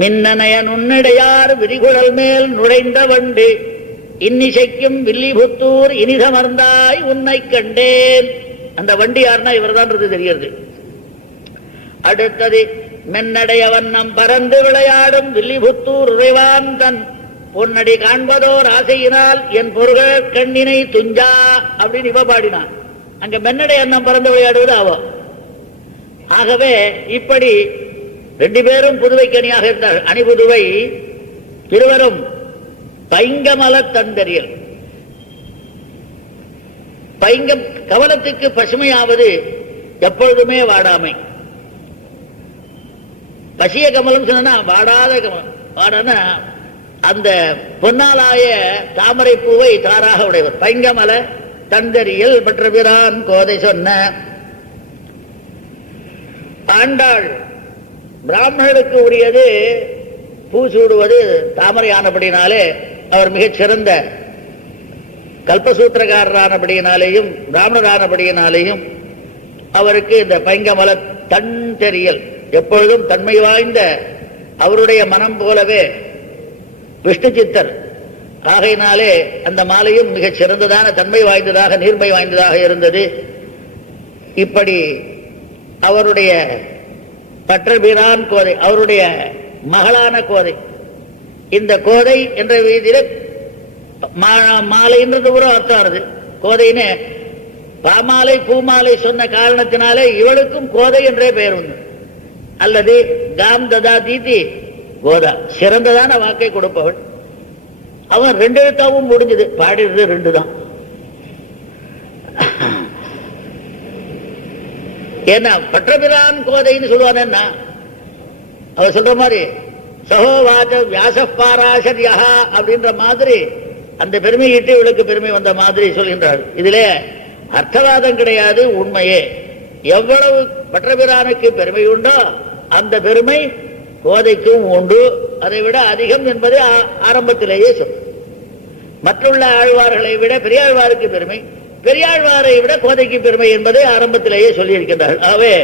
மின்னனைய நுண்ணிடையார் விரிகுழல் மேல் நுழைந்த வண்டு இன்னிசைக்கும் வில்லிபுத்தூர் இனிதமர்ந்தாய் உன்னை கண்டேன். அந்த வண்டி யாருன்னா இவர் தான் தெரிகிறது. அடுத்தது மென்னடைய வண்ணம் பறந்து விளையாடும் வில்லிபுத்தூர் உறைவான் தன் பொன்னடி காண்பதோர் ஆசையினால் என் பொருள் கண்ணினை துஞ்சா அப்படின்னு இவ பாடினான். அங்க மென்னடை அண்ணம் பறந்து விளையாடுவது அவ. ஆகவே இப்படி ரெண்டு பேரும் புதுவைக்கு அணியாக இருந்தார். அணி புதுவை இருவரும் பைங்கமல தந்தரியல். பைங்கம் கவலத்துக்கு பசுமையாவது எப்பொழுதுமே வாடாமை. பசிய கமலம் சொன்னா வாடாத கமலம். வாடான அந்த பொன்னாலாய தாமரை பூவை தாராக உடையவர். பைங்கமல தந்தரியல் மற்ற பிரான் கோதை சொன்ன ஆண்டாள் பிராமணர்களுக்கு உரியது பூ சூடுவது தாமரையானபடினாலே அவர் மிகச் சிறந்த கல்பசூத்திரக்காரரானபடியினாலேயும் பிராமணரானபடியினாலேயும் அவருக்கு இந்த பைங்கமல தன் தெரியல் எப்பொழுதும் தன்மை வாய்ந்த அவருடைய மனம் போலவே விஷ்ணு சித்தர் ஆகையினாலே அந்த மாலையும் மிகச் சிறந்ததான தன்மை வாய்ந்ததாக நீர்மை வாய்ந்ததாக இருந்தது. இப்படி அவருடைய பற்றபிரான் கோதை, அவருடைய மகளான கோதை, இந்த கோதை என்ற வீதியில மாலைன்றது ஒரு அர்த்தமானது. கோதைன்னு பாமாலை பூமாலை சொன்ன காரணத்தினாலே இவளுக்கும் கோதை என்றே பெயர் உண்டு. அல்லது காம் ததா தீதி கோதா, சிறந்ததான வாக்கை கொடுப்பவள். அவன் 2 எழுத்தாவும் முடிஞ்சது, பாடிறது 2 தான். ஏன்னா பற்றபிரான் கோதைன்னு சொல்லுவான். அவ சொல்ற மாதிரி சகோவாச்ச வியாசப்பாராசரியா அப்படின்ற மாதிரி அந்த பெருமையிட்டு இவளுக்கு பெருமை வந்த மாதிரி சொல்கின்றாள். இதிலே அர்த்தவாதம் கிடையாது, உண்மையே. எவ்வளவு பற்றபிரானுக்கு பெருமை உண்டோ அந்த பெருமை கோதைக்கும் உண்டு, அதை விட அதிகம் என்பதை ஆரம்பத்திலேயே சொல். மற்றுள்ள ஆழ்வார்களை விட பெரியாழ்வாருக்கு பெருமை, பெரியாழ்வாரை விட கோதைக்கு பெருமை என்பதை ஆரம்பத்திலேயே சொல்லியிருக்கின்றார்கள். ஆகவே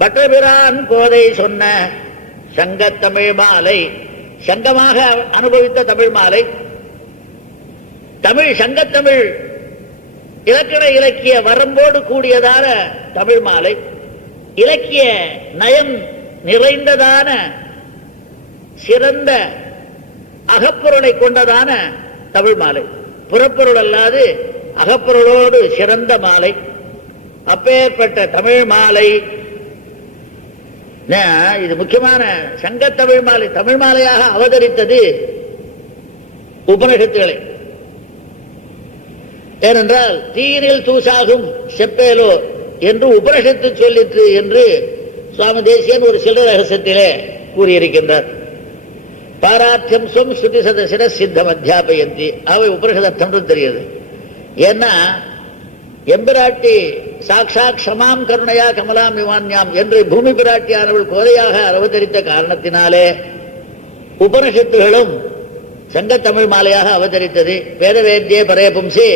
பற்றபிரான் கோதை சொன்ன சங்கத்தமிழ் மாலை, சங்கமாக அனுபவித்த தமிழ் மாலை, தமிழ் சங்கத்தமிழ் இலக்கண இலக்கிய வரம்போடு கூடியதான தமிழ் மாலை, இலக்கிய நயம் நிறைந்ததான சிறந்த அகப்பொருளை கொண்டதான தமிழ் மாலை, புறப்பொருள் அல்லாது அகப்பொருளோடு சிறந்த மாலை. அப்பேற்பட்ட தமிழ் மாலை இது முக்கியமான சங்கத்தமிழ் மாலை. தமிழ் மாலையாக அவதரித்தது உபனிஷத்துகளை. ஏனென்றால் தீயினில் தூசாகும் செப்பேலோ என்று உபனிஷத்து சொல்லிற்று என்று சுவாமி தேசியன் ஒரு சில ரகசியத்திலே கூறியிருக்கின்றார். பாராத்தியம் சொம் ஸ்ருதி சதசிர சித்தம் அத்தியாபயந்தி, அவை உபனிஷதர்த்தம் தெரியுது. ஏன்னா எம்பிராட்டி சாட்சாத் க்ஷமாம் கருணையா கமலாம் விமான்யாம் என்று பூமி பிராட்டியானவள் கோதையாக அவதரித்த காரணத்தினாலே உபனிஷத்துகளும் சங்கத்தமிழ் மாலையாக அவதரித்தது. வேதவேத்யே பரே பும்சி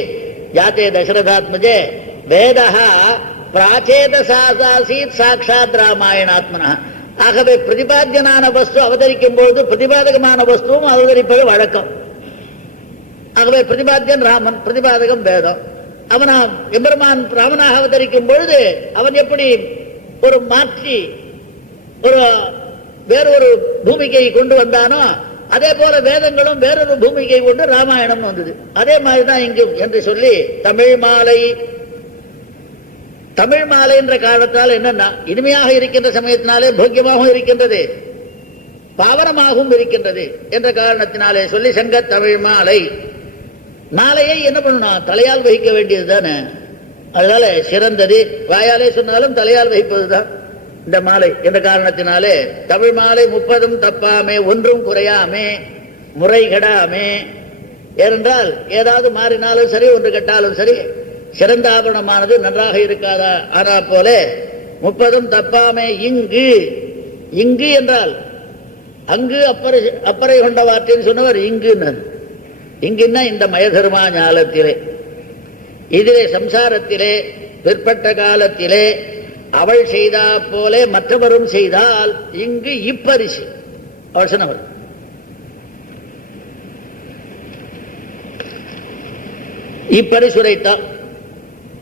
ஜாத்தே தசரதாத்மஜே வேதா பிராச்சேதசாசீத் சாட்சாத் ராமாயணாத்மனா. ஆகவே பிரதிபாத்தியனான வஸ்து அவதரிக்கும் பொழுது பிரதிபாதகமான வஸ்துவும் அவதரிப்பது வழக்கம். ஆகவே பிரதிபாத்தியன் ராமன், பிரதிபாதகம் வேதம். அவனா எம்பெருமான் ராமனாக அவதரிக்கும் பொழுது அவன் எப்படி ஒரு மாற்றி ஒரு வேறொரு பூமிகையை கொண்டு வந்தானோ அதே போல வேதங்களும் வேறொரு பூமிகை கொண்டு ராமாயணம் வந்தது. அதே மாதிரிதான் இங்கும் என்று சொல்லி தமிழ் மாலை, தமிழ் மாலை என்ற காரணத்தால் என்னன்னா இனிமையாக இருக்கின்ற சமயத்தினாலே போக்கியமாகவும் இருக்கின்றது, பாவனமாகவும் இருக்கின்றது என்ற காரணத்தினாலே சொல்லி சங்க தமிழ் மாலை. மாலையை என்ன பண்ணணும், தலையால் வகிக்க வேண்டியது தானே. அதனால சிறந்தது, வாயாலே சொன்னாலும் தலையால் வகிப்பதுதான் இந்த மாலை என்ற காரணத்தினாலே தமிழ் மாலை 30 தப்பாமே ஒன்றும் குறையாமே முறை கெடாமே. ஏனென்றால் ஏதாவது மாறினாலும் சரி ஒன்று கெட்டாலும் சரி சிறந்த ஆபரணமானது நன்றாக இருக்காதா. ஆனா போல 30 தப்பாமே இங்கு, இங்கு என்றால் அங்கு அப்பறை கொண்ட வார்த்தைன்னு சொன்னவர் இங்குன்னு. இங்குன்னா இந்த மயதர்மா ஞாலத்திலே, இதிலே சம்சாரத்திலே பிற்பட்ட காலத்திலே அவள் செய்தா போலே மற்றவரும் செய்தால் இங்கு இப்பரிசு அவள் சொன்னவர். இப்பரிசுரைத்தால்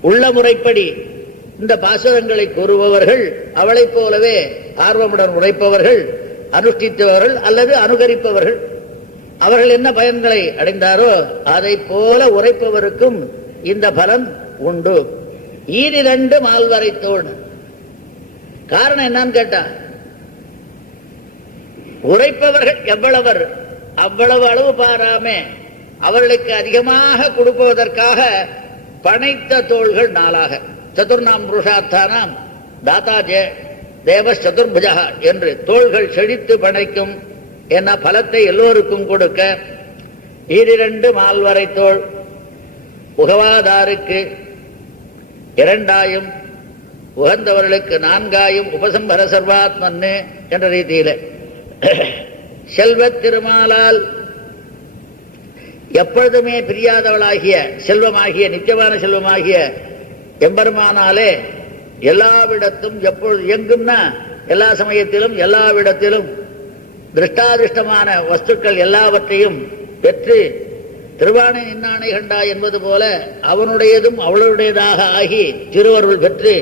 உள்ள முறைப்படி இந்த பாசுரங்களை கூறுபவர்கள் அவளைப் போலவே ஆர்வமுடன் உரைப்பவர்கள், அனுஷ்டித்தவர்கள் அல்லது அனுகரிப்பவர்கள், அவர்கள் என்ன பயன்களை அடைந்தாரோ அதை போல உரைப்பவருக்கும் இந்த பலன் உண்டு. ஈரிரண்டு மால்வரைத்தோடு. காரணம் என்னன்னு கேட்டா, உரைப்பவர்கள் எவ்வளவர் அவ்வளவு அளவு பாராமே அவர்களுக்கு அதிகமாக கொடுப்பதற்காக பனைத்த தோள்கள் 4ஆக சதுர்நாம் புருஷார்த்தானாம் தாத்தா தேவஸ் சதுர்புஜா என்று தோள்கள் செழித்து பனைக்கும் என்ன பலத்தை எல்லோருக்கும் கொடுக்க ஈரிரண்டு மால்வரை தோள் உகவாதாருக்கு 2 உகந்தவர்களுக்கு 4 உபசம்பர சர்வாத்மன்னு என்ற ரீதியில் செல்வத் திருமாலால் எப்பொழுதுமே பிரியாதவளாகிய செல்வமாகிய நித்தியமான செல்வமாகிய எம்பெருமானாலே எல்லாவிடத்தும் எப்பொழுது எங்கும்னா எல்லா சமயத்திலும் எல்லாவிடத்திலும் திருஷ்டாதிருஷ்டமான வஸ்துக்கள் எல்லாவற்றையும் பெற்று திருவானை நின்னானை கண்டா என்பது போல அவனுடையதும் அவளுடையதாக ஆகி திருவருள் பெற்று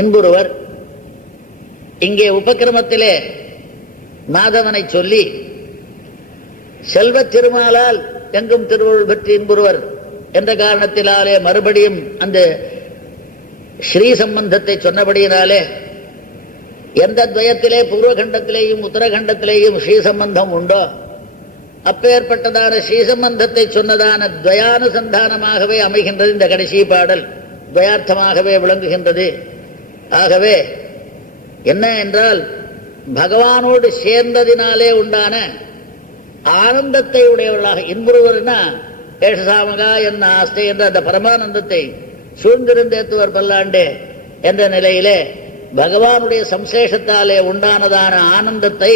இன்புறுவர். இங்கே உபக்கிரமத்திலே மாதவனை சொல்லி செல்வத் திருமாலால் எங்கும் திருவருள் பெற்று இன்புறுவர் என்ற காரணத்தினாலே மறுபடியும் அந்த ஸ்ரீ சம்பந்தத்தை சொன்னபடியினாலே எந்த துவயத்திலே பூர்வகண்டத்திலேயும் உத்தரகண்டத்திலேயும் ஸ்ரீ சம்பந்தம் உண்டோ அப்பேற்பட்டதான ஸ்ரீ சம்பந்தத்தை சொன்னதான துவயானுசந்தானமாகவே அமைகின்றது இந்த கடைசி பாடல், துவயார்த்தமாகவே விளங்குகின்றது. ஆகவே என்ன என்றால் பகவானோடு சேர்ந்ததினாலே உண்டான ஆனந்தத்தை உடையவர்களாக இன்புறுவர்னா ஏஷசாமகா என்ன ஆஸ்தை என்ற அந்த பரமானந்தத்தை சூழ்ந்திருந்தேத்துவர் பல்லாண்டே என்ற நிலையிலே பகவானுடைய சம்சேஷத்தாலே உண்டானதான ஆனந்தத்தை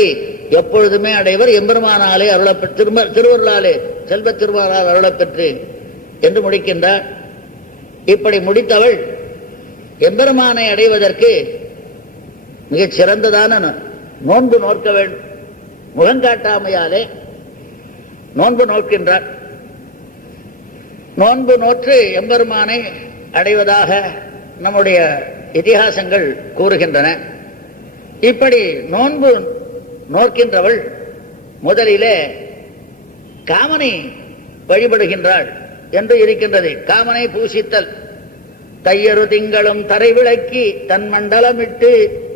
எப்பொழுதுமே அடைவர். எம்பெருமானாலே அருளப்பெற்று திருவருளாலே செல்வத் திருமாலால் அருளப்பெற்று என்று முடிக்கின்றார். இப்படி முடித்தவள் எம்பெருமானை அடைவதற்கு மிகச் சிறந்ததான நோன்பு நோக்க வேண்டும். முகங்காட்டாமையாலே நோன்பு நோக்கின்றார். நோன்பு நோற்று எம்பெருமானை அடைவதாக நம்முடைய இதிகாசங்கள் கூறுகின்றன. இப்படி நோன்பு நோக்கின்றவள் முதலிலே காமனை வழிபடுகின்றாள் என்று இருக்கின்றது. காமனை பூசித்தல் தையரு திங்களும் தரை விளக்கி தன் மண்டலமிட்டு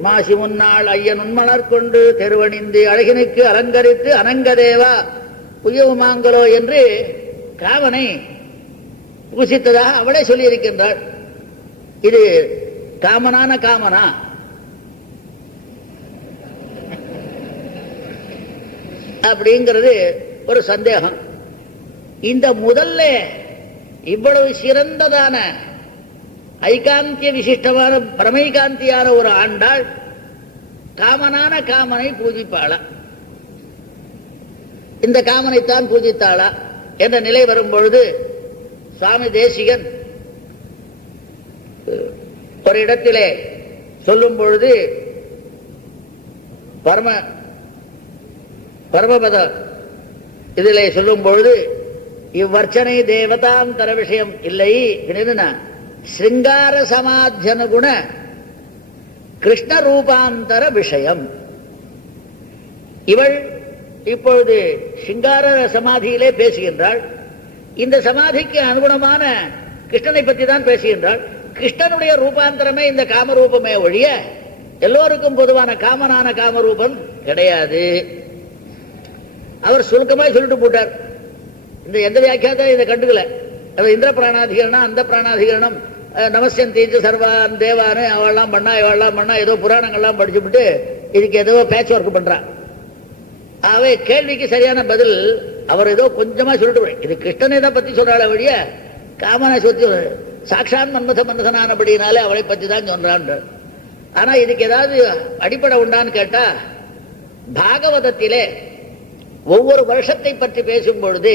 மாசி முன்னாள் ஐயன் உண்மணர் கொண்டு தெருவணிந்து அழகினுக்கு அலங்கரித்து அனங்கதேவா உயவுமாங்கலோ என்று காமனை பூசித்ததாக அவளே சொல்லியிருக்கின்றாள். இது காமனான காமனா? அப்படிங்கிறது ஒரு சந்தேகம். இந்த முதல்ல இவ்வளவு சிறந்ததான ஐகாந்திய விசிஷ்டமான பிரமைகாந்தியான ஒரு ஆண்டாள் காமனான காமனை பூஜிப்பாளா, இந்த காமனைத்தான் பூஜித்தாளா என்ற நிலை வரும்பொழுது சுவாமி தேசிகன் ஒரு இடத்திலே சொல்லும் பொழுது பரமபத இதிலே சொல்லும் பொழுது இவ்வர்ச்சனை தேவதாந்தர விஷயம் இல்லை, ஸ்ருங்கார சமாத்தியன குண கிருஷ்ண ரூபாந்தர விஷயம். இவள் இப்பொழுது சிங்கார சமாதியிலே பேசுகின்றாள். இந்த சமாதிக்கு அனுகுணமான கிருஷ்ணனை பற்றி தான் பேசுகின்றாள். கிருஷ்ணனுடைய ரூபாந்தரமே இந்த காமரூபமே ஒழிய எல்லோருக்கும் பொதுவான காமனான காமரூபம் கிடையாது. அவர் சுருக்கமாக சொல்லிட்டு போட்டார். இந்த எந்த வியாக்கியாத இதை கண்டுக்கல. அது இந்திர பிராணாதிகரணம் அந்த பிராணாதிகரணம் நமஸ்யன் தீஞ்சு சர்வான் தேவானு அவள்லாம் பண்ணா இவெல்லாம் பண்ணா ஏதோ புராணங்கள்லாம் படிச்சுவிட்டு இதுக்கு ஏதோ பேட்ச் ஒர்க் பண்றான். ஆகவே கேள்விக்கு சரியான பதில் அவர் ஏதோ கொஞ்சமா சொல்லிட்டு இது கிருஷ்ணனை தான் பத்தி சொல்றாள் வழிய காமனை சொத்தி சாட்சான் மன்மதனானபடினாலே அவளை பற்றி தான் சொல்றான். ஆனா இதுக்கு ஏதாவது அடிப்படை உண்டான்னு கேட்டா பாகவதத்திலே ஒவ்வொரு வருஷத்தை பற்றி பேசும் பொழுது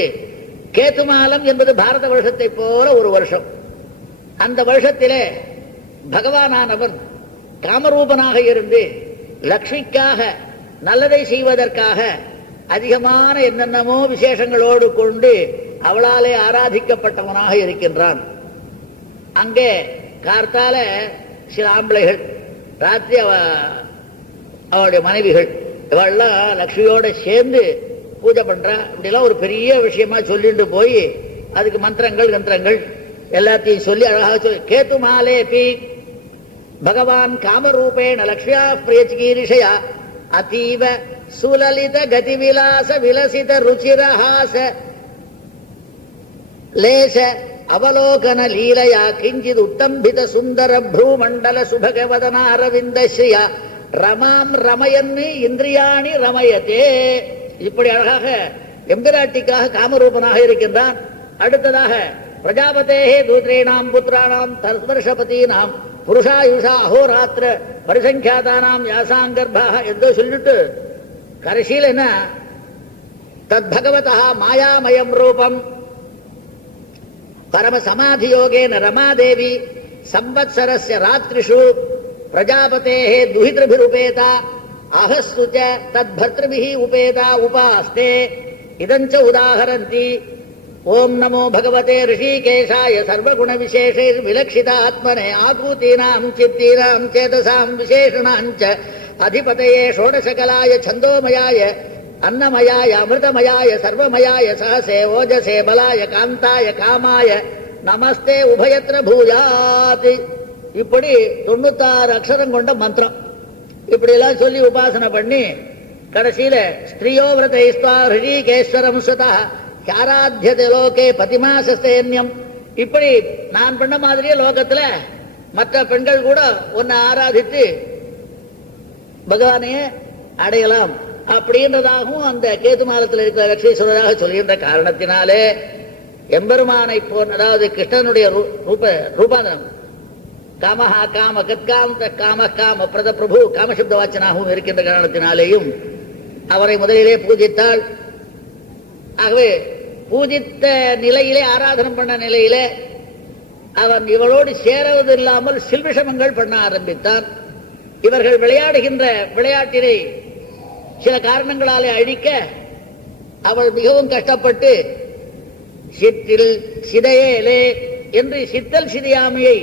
கேதுமாலம் என்பது பாரத வருஷத்தை போல ஒரு வருஷம். அந்த வருஷத்திலே பகவானானவன் காமரூபனாக இருந்து லக்ஷ்மிக்காக நல்லதை செய்வதற்காக அதிகமான என்னென்னமோ விசேஷங்களோடு கொண்டு அவளாலே ஆராதிக்கப்பட்டவனாக இருக்கின்றான். அங்கே கார்த்தால சில ஆம்பளைகள், ராத்திரி அவளுடைய மனைவிகள் இவெல்லாம் லக்ஷ்மியோட சேர்ந்து பூஜை பண்றா. இப்படிலாம் ஒரு பெரிய விஷயமா சொல்லிட்டு போய் அதுக்கு மந்திரங்கள் கந்திரங்கள் எல்லாத்தையும் சொல்லி அழகாக சொல்லி கேத்து மாலே பி பகவான் காமரூபேண லக்ஷ்யா பிரியச்சிகீரிஷயா அதீவ சுலலித கதிவிலாச விலசித ருச்சிரஹாச லேச அவலோகன லீலையா கிஞ்சித் உத்தம்பித சுந்தர பூமண்டல சுபகவதன அரவிந்த ஸ்ரீயா ரமாம் ரமயன்னு இந்திரியாணி ரமயத்தே. இப்படி அழகாக எம்பிராட்டிக்காக காமரூபனாக இருக்கின்றான். அடுத்ததாக பிரஜாபதேஹே தூத்ரீணாம் புத்திராணாம் தஸ்பர்ஷபதீனாம் புருஷாயுஷா அஹோராத்திர பரிசங்கியாதானாம் யாசாங்கர்பாக எதோ சொல்லிட்டு கடைசியில் என்ன தத் பகவதா மாயாமயம் ரூபம் பரம சமாதி யோகேன ரமாதேவி சம்வத்சரஸ்ய ராத்ரிஷு பிரஜாபதேஹே துஹித்ருபிருபேதா அஹஸ்து ச தத் பர்த்ருபிஹி உபேதா உபாஸ்தே இதஞ்ச உதாகரந்தி. ஓம் நமோ பகவதே ரிஷிகேஷாய சர்வகுண விசேஷைர் விலக்ஷித ஆத்மனே ஆகூதீனாம் சித்தீனாம் சேதசாம் விசேஷணாஞ்ச அதிபதயே ஷோடசகலாய சந்தோமயாய அன்னமயாய அமிர்தமயாய சர்வமயாய சஹசே ஓஜசே பலாய காந்தாய காமாய நமஸ்தே உபயத்ர பூயாத். இப்படி 96 அக்ஷரம் கொண்ட மந்திரம். இப்படி எல்லாம் சொல்லி உபாசனை பண்ணி கடைசியில ஸ்திரியோ விரதைஸ்வா ஹிருஷிகேஸ்வரம் சுதா ஆராத்தியதே லோகே பதிமாசஸ்தேன்யம். இப்படி நான் பண்ண மாதிரியே லோகத்துல மற்ற பெண்கள் கூட உன்னை ஆராதித்து பகவானையே அடையலாம் அப்படின்றதாகவும் அந்த கேது மாலத்தில் இருக்கிற லட்சுமீஸ்வரராக சொல்கின்ற காரணத்தினாலே எம்பெருமானை போன், அதாவது கிருஷ்ணனுடைய ரூபாந்தரம் காமஹா காம கத்காந்த காம காம பிரத பிரபு காமசப்த வாச்சனாகவும் இருக்கின்ற காரணத்தினாலேயும் அவரை முதலிலே பூஜித்தாள். ஆகவே பூஜித்த நிலையிலே, ஆராதனம் பண்ண நிலையிலே அவன் இவளோடு சேரவது இல்லாமல் சில்விஷமங்கள் பண்ண ஆரம்பித்தான். இவர்கள் விளையாடுகின்ற விளையாட்டினை சில காரணங்களாலே அழிக்க அவள் மிகவும் கஷ்டப்பட்டு சித்தில் சிதையேலே என்று சித்தல் சிதையாமையை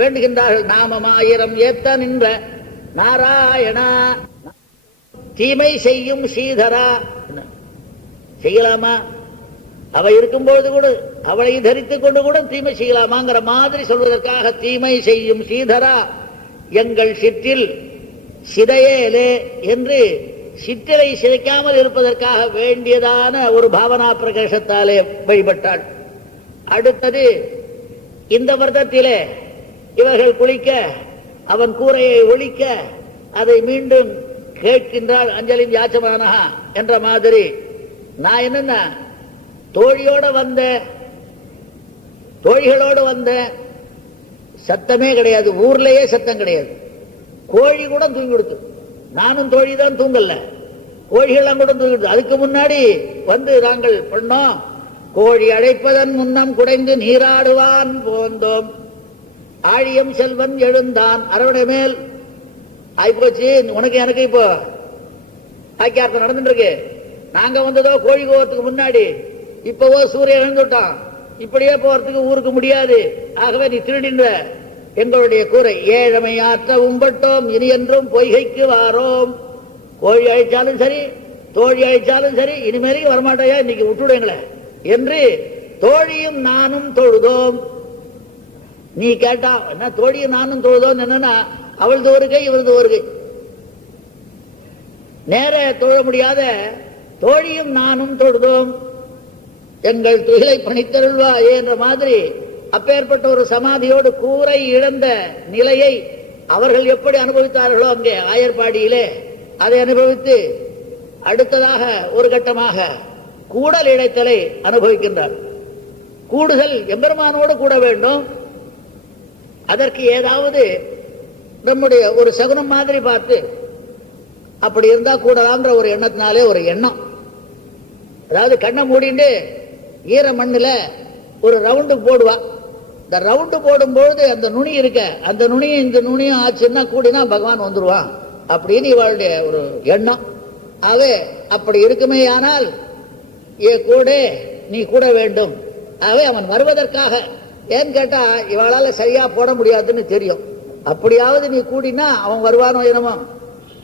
வேண்டுகின்றார்கள். நாமம் 1000 ஏத்த நின்ற நாராயணா தீமை செய்யும் ஸ்ரீதரா. செய்யலாமா? அவ இருக்கும்பொழுது கூட அவளை தரித்துக் கொண்டு கூட தீமை செய்யலாமாங்கிற மாதிரி சொல்வதற்காக தீமை செய்யும் ஸ்ரீதரா எங்கள் சிற்றில் சிதையேலே என்று சித்திரை சிதைக்காமல் இருப்பதற்காக வேண்டியதான ஒரு பாவனா பிரகாசத்தாலே வழிபட்டாள். அடுத்தது இந்த விரதத்திலே இவர்கள் குளிக்க அவன் கூரையை ஒழிக்க அதை மீண்டும் கேட்கின்றாள். அஞ்சலின் யாச்சமானஹா என்ற மாதிரி. நான் என்னன்னா தோழியோட வந்த தோழிகளோடு வந்த சத்தமே கிடையாது, ஊர்லயே சத்தம் கிடையாது. கோழி கூட தூங்கி கொடுத்து, நானும் தோழி தான் தூங்கல, கோழிகள்லாம் கூட தூங்கி கொடுத்து. அதுக்கு முன்னாடி வந்து நாங்கள் பண்ணோம். கோழி அழைப்பதன் முன்னம் குடைந்து நீராடுவான் போந்தோம், ஆழியம் செல்வன் எழுந்தான் அரவணை மேல். ஆயிப்போச்சு உனக்கு எனக்கு. இப்போ ஆக்கியார்த்தம் நடந்துட்டு இருக்கு. நாங்க வந்ததோ கோழி கோவத்துக்கு முன்னாடி, இப்பவோ சூரியன் எழுந்துட்டான். இப்படியே போறதுக்கு ஊருக்கு முடியாது. ஆகவே நீ திருடின்ற எங்களுடைய கூரை. ஏழமை ஆற்ற உம்பட்டோம் இனி என்றும் பொய்கைக்கு வாரோம். கோழி அழைச்சாலும் சரி, தோழி அழைச்சாலும் சரி, இனிமேலையும் வரமாட்டாயா, இன்னைக்கு விட்டுடுங்களே என்று தோழியும் நானும் தொழுதோம். நீ கேட்டா என்ன தோழியும் நானும் தொழுதோம் என்னன்னா, அவள் தோறுகை இவள் தோறுகை. நேர தொழ முடியாத தோழியும் நானும் தொழுதோம், எங்கள் துயிலை பணித்தருள்வாயே என்ற மாதிரி. அப்பேற்பட்ட ஒரு சமாதியோடு கூரை இழந்த நிலையை அவர்கள் எப்படி அனுபவித்தார்களோ அங்கே ஆயர்பாடியிலே அதை அனுபவித்து அடுத்ததாக ஒரு கட்டமாக கூடல் இழைத்தலை அனுபவிக்கின்றார். கூடுதல் எம்பெருமானோடு கூட வேண்டும். அதற்கு ஏதாவது நம்முடைய ஒரு சகுனம் மாதிரி பார்த்து அப்படி இருந்தா கூடலாம்ன்ற ஒரு எண்ணத்தினாலே ஒரு எண்ணம். அதாவது கண்ணை மூடிண்டு ஈர மண்ணுல ஒரு ரவுண்டு போடுவா. இந்த ரவுண்டு போடும்பொழுது அந்த நுனி இருக்க, அந்த நுனியும் இந்த நுனியும் ஆச்சுன்னா கூடினா பகவான் வந்துருவான் அப்படின்னு இவளுடைய ஒரு எண்ணம். ஆகவே அப்படி இருக்குமே ஆனால் ஏ கூட நீ கூட வேண்டும். ஆகவே அவன் வருவதற்காக, ஏன்னு கேட்டா இவளால சரியா போட முடியாதுன்னு தெரியும். அப்படியாவது நீ கூடினா அவன் வருவானோ என்னமோ.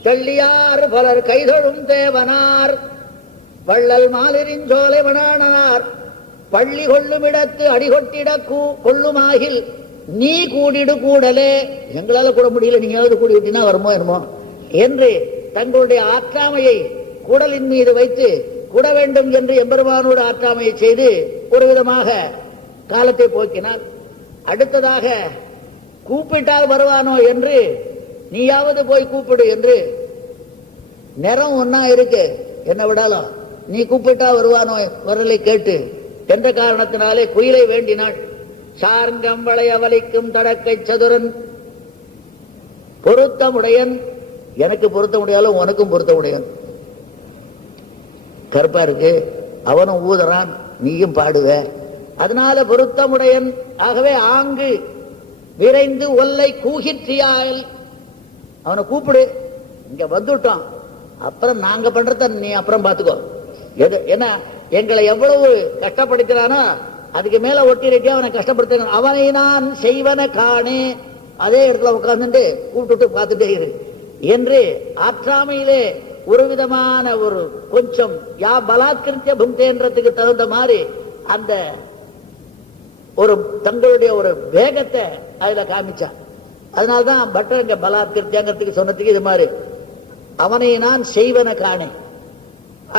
தெள்ளியார் பலர் கைதொழும் தேவனார் வள்ளல் மாலிரின் சோலை வனானார் பள்ளி கொள்ளும் இடத்து அடிகொட்டிட கொள்ளுமாகில் நீ கூடிடு கூடலே. எங்களால கூட முடியல, நீங்க கூடி விட்டினா வருமோ என்னமோ என்று தங்களுடைய ஆற்றாமையை கூடலின் மீது வைத்து கூட வேண்டும் என்று எம்பெருமானோடு ஆற்றாமையை செய்து ஒரு விதமாக காலத்தை போக்கினார். அடுத்ததாக கூப்பிட்டால் வருவானோ என்று நீயாவது போய் கூப்பிடு என்று. நிறம் ஒன்னா இருக்கு, என்ன விடாலும் நீ கூப்பிட்டா வருவானோ வரலை கேட்டு என்ற காரணத்தினாலே குயிலை வேண்டினாள். சார்கம் வளையவலிக்கும் தடக்கை சதுரன் பொருத்தமுடையன். எனக்கு பொருத்த முடியாலும் உனக்கும் பொருத்த முடியும். கருப்பா இருக்கு, அவனும் ஊதறான், நீயும் பாடுவ, அதனால பொருத்தமுடையன். ஆகவே ஆங்கு விரைந்து ஒல்லை கூகிற்றியால் அவனை கூப்பிடு. இங்க வந்துட்டோம், அப்புறம் நாங்க பண்றத நீ அப்புறம் பார்த்துக்கோ. எது என்ன எங்களை எவ்வளவு கஷ்டப்படுத்தினானோ அதுக்கு மேல ஒட்டி ரெட்டியா அவனை கஷ்டப்படுத்த அவனை நான் செய்வன காணே, அதே இடத்துல உட்கார்ந்துட்டு கூப்பிட்டு பார்த்துட்டே இரு என்று ஆற்றாமையிலே ஒரு விதமான ஒரு கொஞ்சம் யா பலாத்கிருத்திய புந்தேன்றதுக்கு தகுந்த மாதிரி அந்த ஒரு தங்களுடைய ஒரு வேகத்தை அதுல காமிச்சான். அதனால்தான் பட்டர் இங்க பலாத்கிருத்தியங்கிறதுக்கு சொன்னதுக்கு இது மாதிரி அவனை நான் செய்வன காணேன்.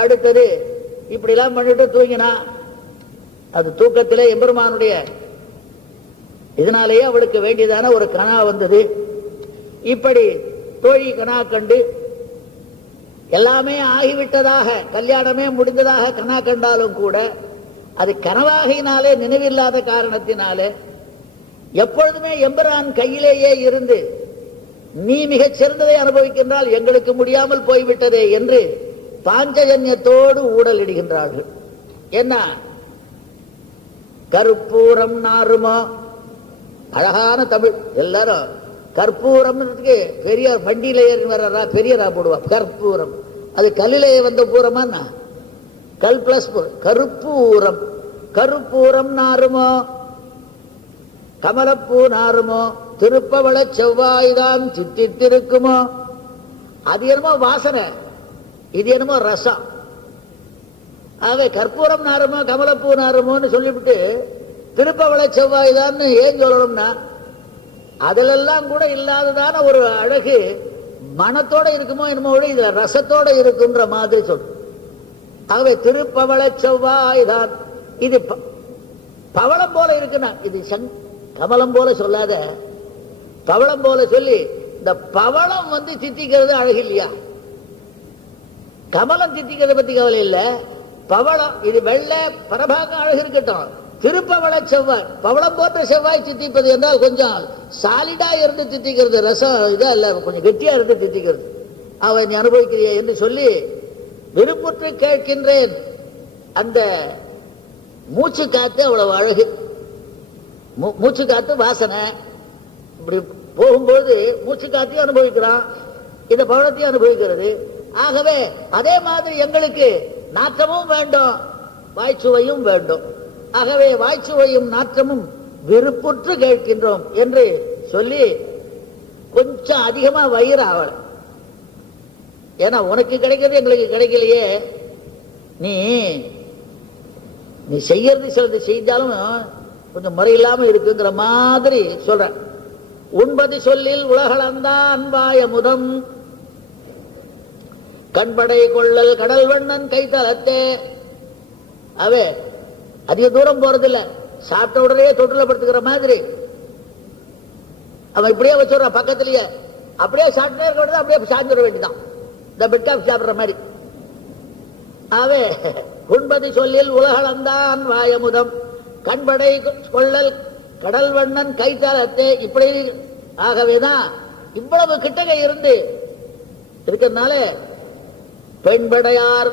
அடுத்தது இப்படி எல்லாம் பண்ணிட்டு தூங்கினா, அது தூக்கத்திலே எம்பெருமானுடைய இதனாலேயே அவளுக்கு வேண்டியதான ஒரு கனா வந்தது. இப்படி தோழி கனா கண்டு எல்லாமே ஆகிவிட்டதாக, கல்யாணமே முடிந்ததாக கனா கண்டாலும் கூட அது கனவாகினாலே, நினைவில்லாத காரணத்தினாலே எப்பொழுதுமே எம்பெருமான் கையிலேயே இருந்து நீ மிகச் சிறந்ததை அனுபவிக்கின்றால் எங்களுக்கு முடியாமல் போய்விட்டதே என்று பாஞ்சஜன்யத்தோடு ஊடலிடுகின்றார்கள். என்ன கற்பூரம் நாருமோ, அழகான தமிழ். எல்லாரும் கற்பூரம் பெரியார் வண்டியில ஏறி வர்றா பெரியரா போடுவா. கற்பூரம் அது கல்லிலே வந்த பூரமா, கல் பிளஸ் கருப்பூரம். கருப்பூரம் நாருமோ, கமலப்பூ நாருமோ, திருப்பவள செவ்வாய்தான் சித்தித்திருக்குமோ. அது என்னமோ வாசனை, இது என்னமோ ரசம். ஆகவே கற்பூரம் நாருமோ கமலப்பூ நாருமோன்னு சொல்லிவிட்டு திருப்பவள செவ்வாய்தான் ஏன் சொல்லணும்னா, அதிலெல்லாம் கூட இல்லாததான ஒரு அழகு மனத்தோட இருக்குமோ என்னமோ, இதுல ரசத்தோட இருக்குன்ற மாதிரி சொல்லும். ஆகவே திருப்பவள செவ்வாய்தான், இது பவளம் போல இருக்குன்னா, இது கமலம் போல சொல்லாத பவளம் போல சொல்லி, இந்த பவளம் சித்திக்கிறது அழகு இல்லையா? கமலம் சித்திக்கிறத பத்தி கவலை இல்லை, பவளம் இது வெள்ளை பரபாகம் அழகு இருக்கட்டும். திருப்பவள செவ்வாய், பவளம் போன்ற செவ்வாய் சித்திப்பது என்றால் கொஞ்சம் சாலிடா இருந்து சித்திக்கிறது, ரசம் இதா இல்ல, கொஞ்சம் கெட்டியா இருந்து சித்திக்கிறது. அவன் நீ அனுபவிக்கிறிய என்று சொல்லி விருப்புற்று கேட்கின்றேன். அந்த மூச்சு காத்து அவ்வளவு அழகு, மூச்சு காத்து வாசனை. இப்படி போகும்போது மூச்சு காத்தையும் அனுபவிக்கிறான், இந்த பவளத்தையும் அனுபவிக்கிறது. ஆகவே அதே மாதிரி எங்களுக்கு நாற்றமும் வேண்டும், வாய்ச்சுவையும் வேண்டும். ஆகவே வாய்ச்சுவையும் நாற்றமும் விருப்புற்று கேட்கின்றோம் என்று சொல்லி கொஞ்சம் அதிகமா வயிறு ஆவல. ஏன்னா உனக்கு கிடைக்கிறது எங்களுக்கு கிடைக்கலையே, நீ செய்யறது சிலது செய்தாலும் கொஞ்சம் முறையில்லாம இருக்குங்கிற மாதிரி சொல்ற. உண்பது சொல்லில் உலகளந்தான் அன்பாய முதம் கண்படை கொள்ளல் கடல் வண்ணன் கைத்தலத்தே. அவே அதிக தூரம் போறதில்ல, சாப்பிட்ட உடனே தொற்றுல படுத்துக்கிற மாதிரி அவன் இப்படியே வச்சுடுறான் பக்கத்திலேயே. அப்படியே சாப்பிட்டே இருக்க, அப்படியே சாப்பிட வேண்டியதான், இந்த பெட் காஃபி சாப்பிடுற மாதிரி. ஆவே உண்பது சொல்லில் உலகளந்தான் வாயமுதம் கண்படை கொள்ளல் கடல் வண்ணன் கைத்தலத்தே. இப்படி ஆகவேதான் இவ்வளவு கிட்டகை இருந்து இருக்கிறதுனால பெண்படையார்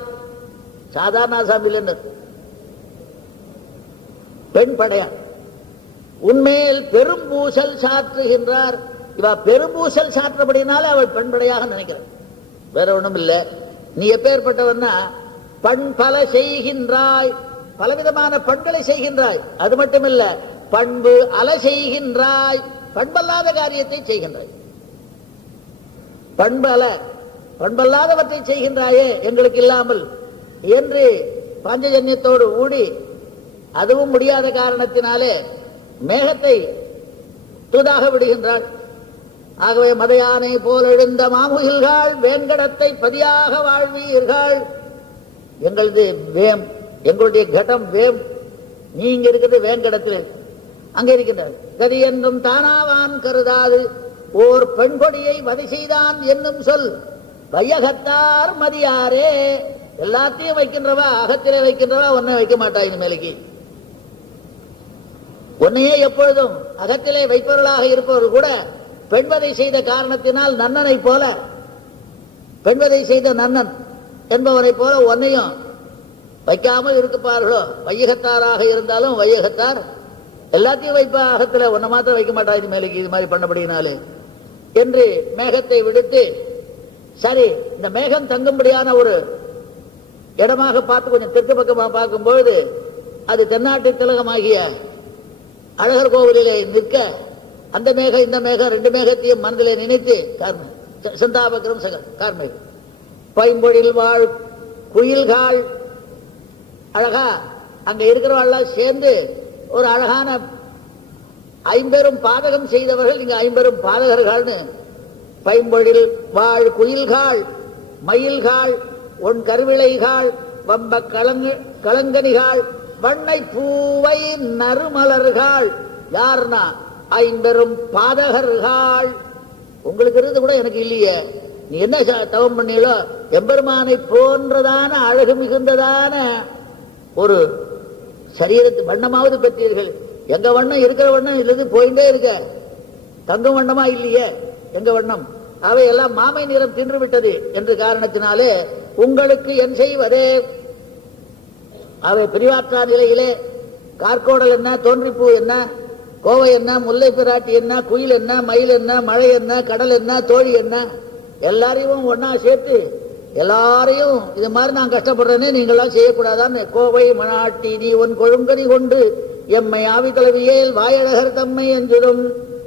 சாதாரண ஆசாமியில் பெண் படையார் உண்மையில் பெரும்பூசல் சாற்றுகின்றார். இவ பெரும்பூசல் சாற்றபடினால அவள் பெண்படையாக நினைக்கிறார், வேற ஒண்ணும் இல்லை. நீ எப்பேற்பட்டவன்னா பண் பல செய்கின்றாய், பலவிதமான பண்களை செய்கின்றாய். அது மட்டுமில்ல, பண்பு அல செய்கின்றாய், பண்பல்லாத காரியத்தை செய்கின்றாய். பண்பல்லாதவற்றை செய்கின்றாயே எங்களுக்கு இல்லாமல் என்று பாஞ்சஜன்யத்தோடு ஊடி, அதுவும் முடியாத காரணத்தினாலே மேகத்தை தூதாக விடுகின்றாள். ஆகவே மதையானை போல் எழுந்த மாமுகில்கள் வேங்கடத்தை பதியாக வாழ்வீர்கள். எங்களது வேம், எங்களுடைய கடம் வேம், நீங்க இருக்கிறது வேங்கடத்தில் அங்கே இருக்கின்றார். கதி என்றும் தானாவான் கருதாது ஓர் பெண் கொடியை வதை செய்தான் என்னும் சொல் வையகத்தார் மதியாரே. எல்லாத்தையும் வைக்கின்றவா, அகத்திலே வைக்கின்றவா, ஒன்னை வைக்க மாட்டா. இனிமேலுக்கு உன்னையே எப்பொழுதும் அகத்திலே வைப்பவர்களாக இருப்பவர் கூட பெண்வதை செய்த காரணத்தினால் நன்னனை போல, பெண்வதை செய்த நன்னன் என்பவரை போல ஒன்னையும் வைக்காமல் இருப்பார்களோ. வையகத்தாராக இருந்தாலும் வையகத்தார் எல்லாத்தையும் வைப்பா, அகத்துல ஒன்ன மாத்திரம் வைக்க மாட்டா இனிமேலுக்கு இது மாதிரி பண்ணபடினாலே என்று மேகத்தை விடுத்து, சரி இந்த மேகம் தங்கும்படியான ஒரு இடமாக பார்த்து கொஞ்சம் தெற்கு பக்கமாக பார்க்கும்பொழுது அது தென்னாட்டு திலகமாகிய அழகர் கோவிலிலே நிற்க அந்த மேகம் இந்த மேகம் ரெண்டு மேகத்தையும் மனதிலே நினைத்து சந்தாபகரம் கார்மேகம் பைம்பொழில் வாழ் குயில்கால் அழகா அங்க இருக்கிறவெல்லாம் சேர்ந்து ஒரு அழகான ஐம்பெரும் பாதகம் செய்தவர்கள் இங்க ஐம்பெரும் பாதகர்கள்னு பைம்பொழில் வாழ் குயில்கால் மயில்கால் ஒன் கருவிளைகால் வம்ப கலங்கனிகால் வண்ணை பூவை நறுமலர்கள் யாருன்னா ஐம்பெரும் பாதகர்கள். உங்களுக்கு இருந்து கூட எனக்கு இல்லையே, நீ என்ன தவம் பண்ணீங்களோ எம்பெருமானை போன்றதான அழகு மிகுந்ததான ஒரு சரீரத்து வண்ணமாவது பெற்றீர்கள். எங்க வண்ணம் இருக்கிற வண்ணம் இல்லது போயிட்டே இருக்க, தங்கம் வண்ணமா இல்லையே எங்க வண்ணம், அவை எல்லாம் மாமை நிறம் தின்று விட்டது என்று காரணத்தினாலே உங்களுக்கு என் செய்வதே. அவை பிரிவாற்றா நிலையிலே கார்கோடல் என்ன, தோன்றிப்பூ என்ன, கோவை என்ன, முல்லை பிராட்டி என்ன, குயில் என்ன, மயில் என்ன, மழை என்ன, கடல் என்ன, தோழி என்ன, எல்லாரையும் ஒன்னா சேர்த்து எல்லாரையும் இது மாதிரி நான் கஷ்டப்படுறேன்னு நீங்களாம் செய்யக்கூடாதான்னு கோவை மணாட்டி நீ உன் கொழுங்கனி கொண்டு எம்மை ஆவி கலவியேல் வாயழகர் தம்மை என்றும்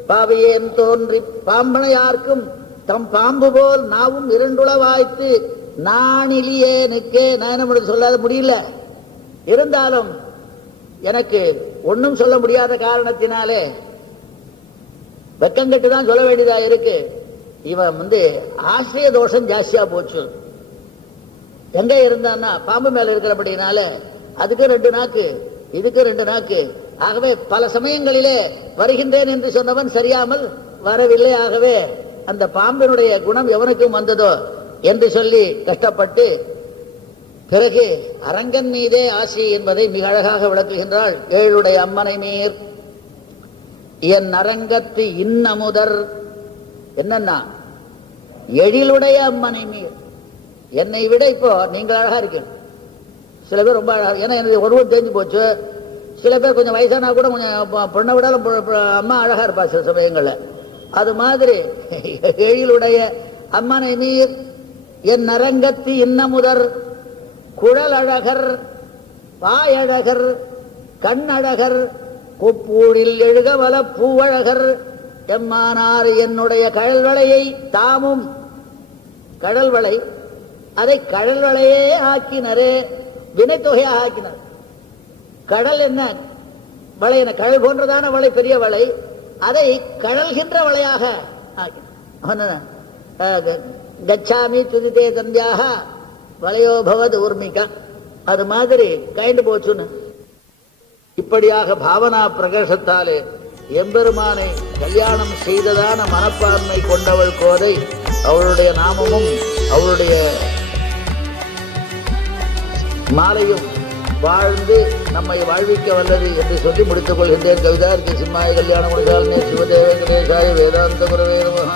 பாவையேன் தோன்றி பாம்பனையார்க்கும் தம் பாம்பு போல் நாவும் இரண்டுள வாய்த்து நானிலியே நிற்கே. நான் என்ன சொல்லாத முடியல, இருந்தாலும் எனக்கு ஒன்றும் சொல்ல முடியாத காரணத்தினாலே வெக்கங்கட்டு தான் சொல்ல வேண்டியதா இருக்கு. இவன் ஆசிரிய தோஷம் ஜாஸ்தியா போச்சு. எங்க இருந்தான்னா பாம்பு மேல இருக்கிறபடினால அதுக்கு 2 நாக்கு இதுக்கு 2 நாக்கு. ஆகவே பல சமயங்களிலே வருகின்றேன் என்று சொன்னவன் சரியாமல் வரவில்லை. ஆகவே அந்த பாம்பினுடைய குணம் எவனுக்கும் வந்ததோ என்று சொல்லி கஷ்டப்பட்டு பிறகு அரங்கன் மீதே ஆசி என்பதை மிக அழகாக விளக்குகின்றாள். ஏழுடைய அம்மனை மீர் என் அரங்கத்து இன்னமுதர் என்னன்னா எழிலுடைய அம்மனை மீர். என்னை விட இப்போ நீங்கள் அழகா இருக்கு, சில பேர் ரொம்ப அழகா, ஏன்னா எனக்கு ஒருவர் தெரிஞ்சு போச்சு. சில பேர் கொஞ்சம் வயசானா கூட கொஞ்சம் பொண்ணை விட அம்மா அழகா இருப்பா சில சமயங்கள்ல. அது மாதிரி எழிலுடைய அம்மனை மீர் என் அரங்கத்து இன்னமுதர் குழல் அழகர் வாயழகர் கண்ணழகர் கொப்பூழில் எழுகவல பூவழகர் எம்மானார் என்னுடைய கடல்வளையை தாமும் கடல்வளை அதை கடல்வளையே ஆக்கினரே, வினைத்தொகையாக ஆக்கினார். கடல் என்ன வளை, என்ன கடல் போன்றதான வளை, பெரிய வளை, அதை கடல்கின்ற வளையாக ஆக்கினார். கச்சாமி துதிதே தந்தியாக வளையோபவத் ஊர்மிகா, அது மாதிரி கைண்டு போச்சுன்னு. இப்படியாக பாவனா பிரகாசத்தாலே எம்பெருமானை கல்யாணம் செய்ததான மனப்பான்மை கொண்டவள் கோதை. அவளுடைய நாமமும் அவளுடைய மாலையும் வாழ்ந்து நம்மை வாழ்விக்க வல்லது என்று சொல்லி முடித்துக் கொள்கின்றேன். கவிதா சிம்மாய கல்யாண குணசாலினி சிவதேவ கணேசாய வேதாந்த குரவே நமஹ.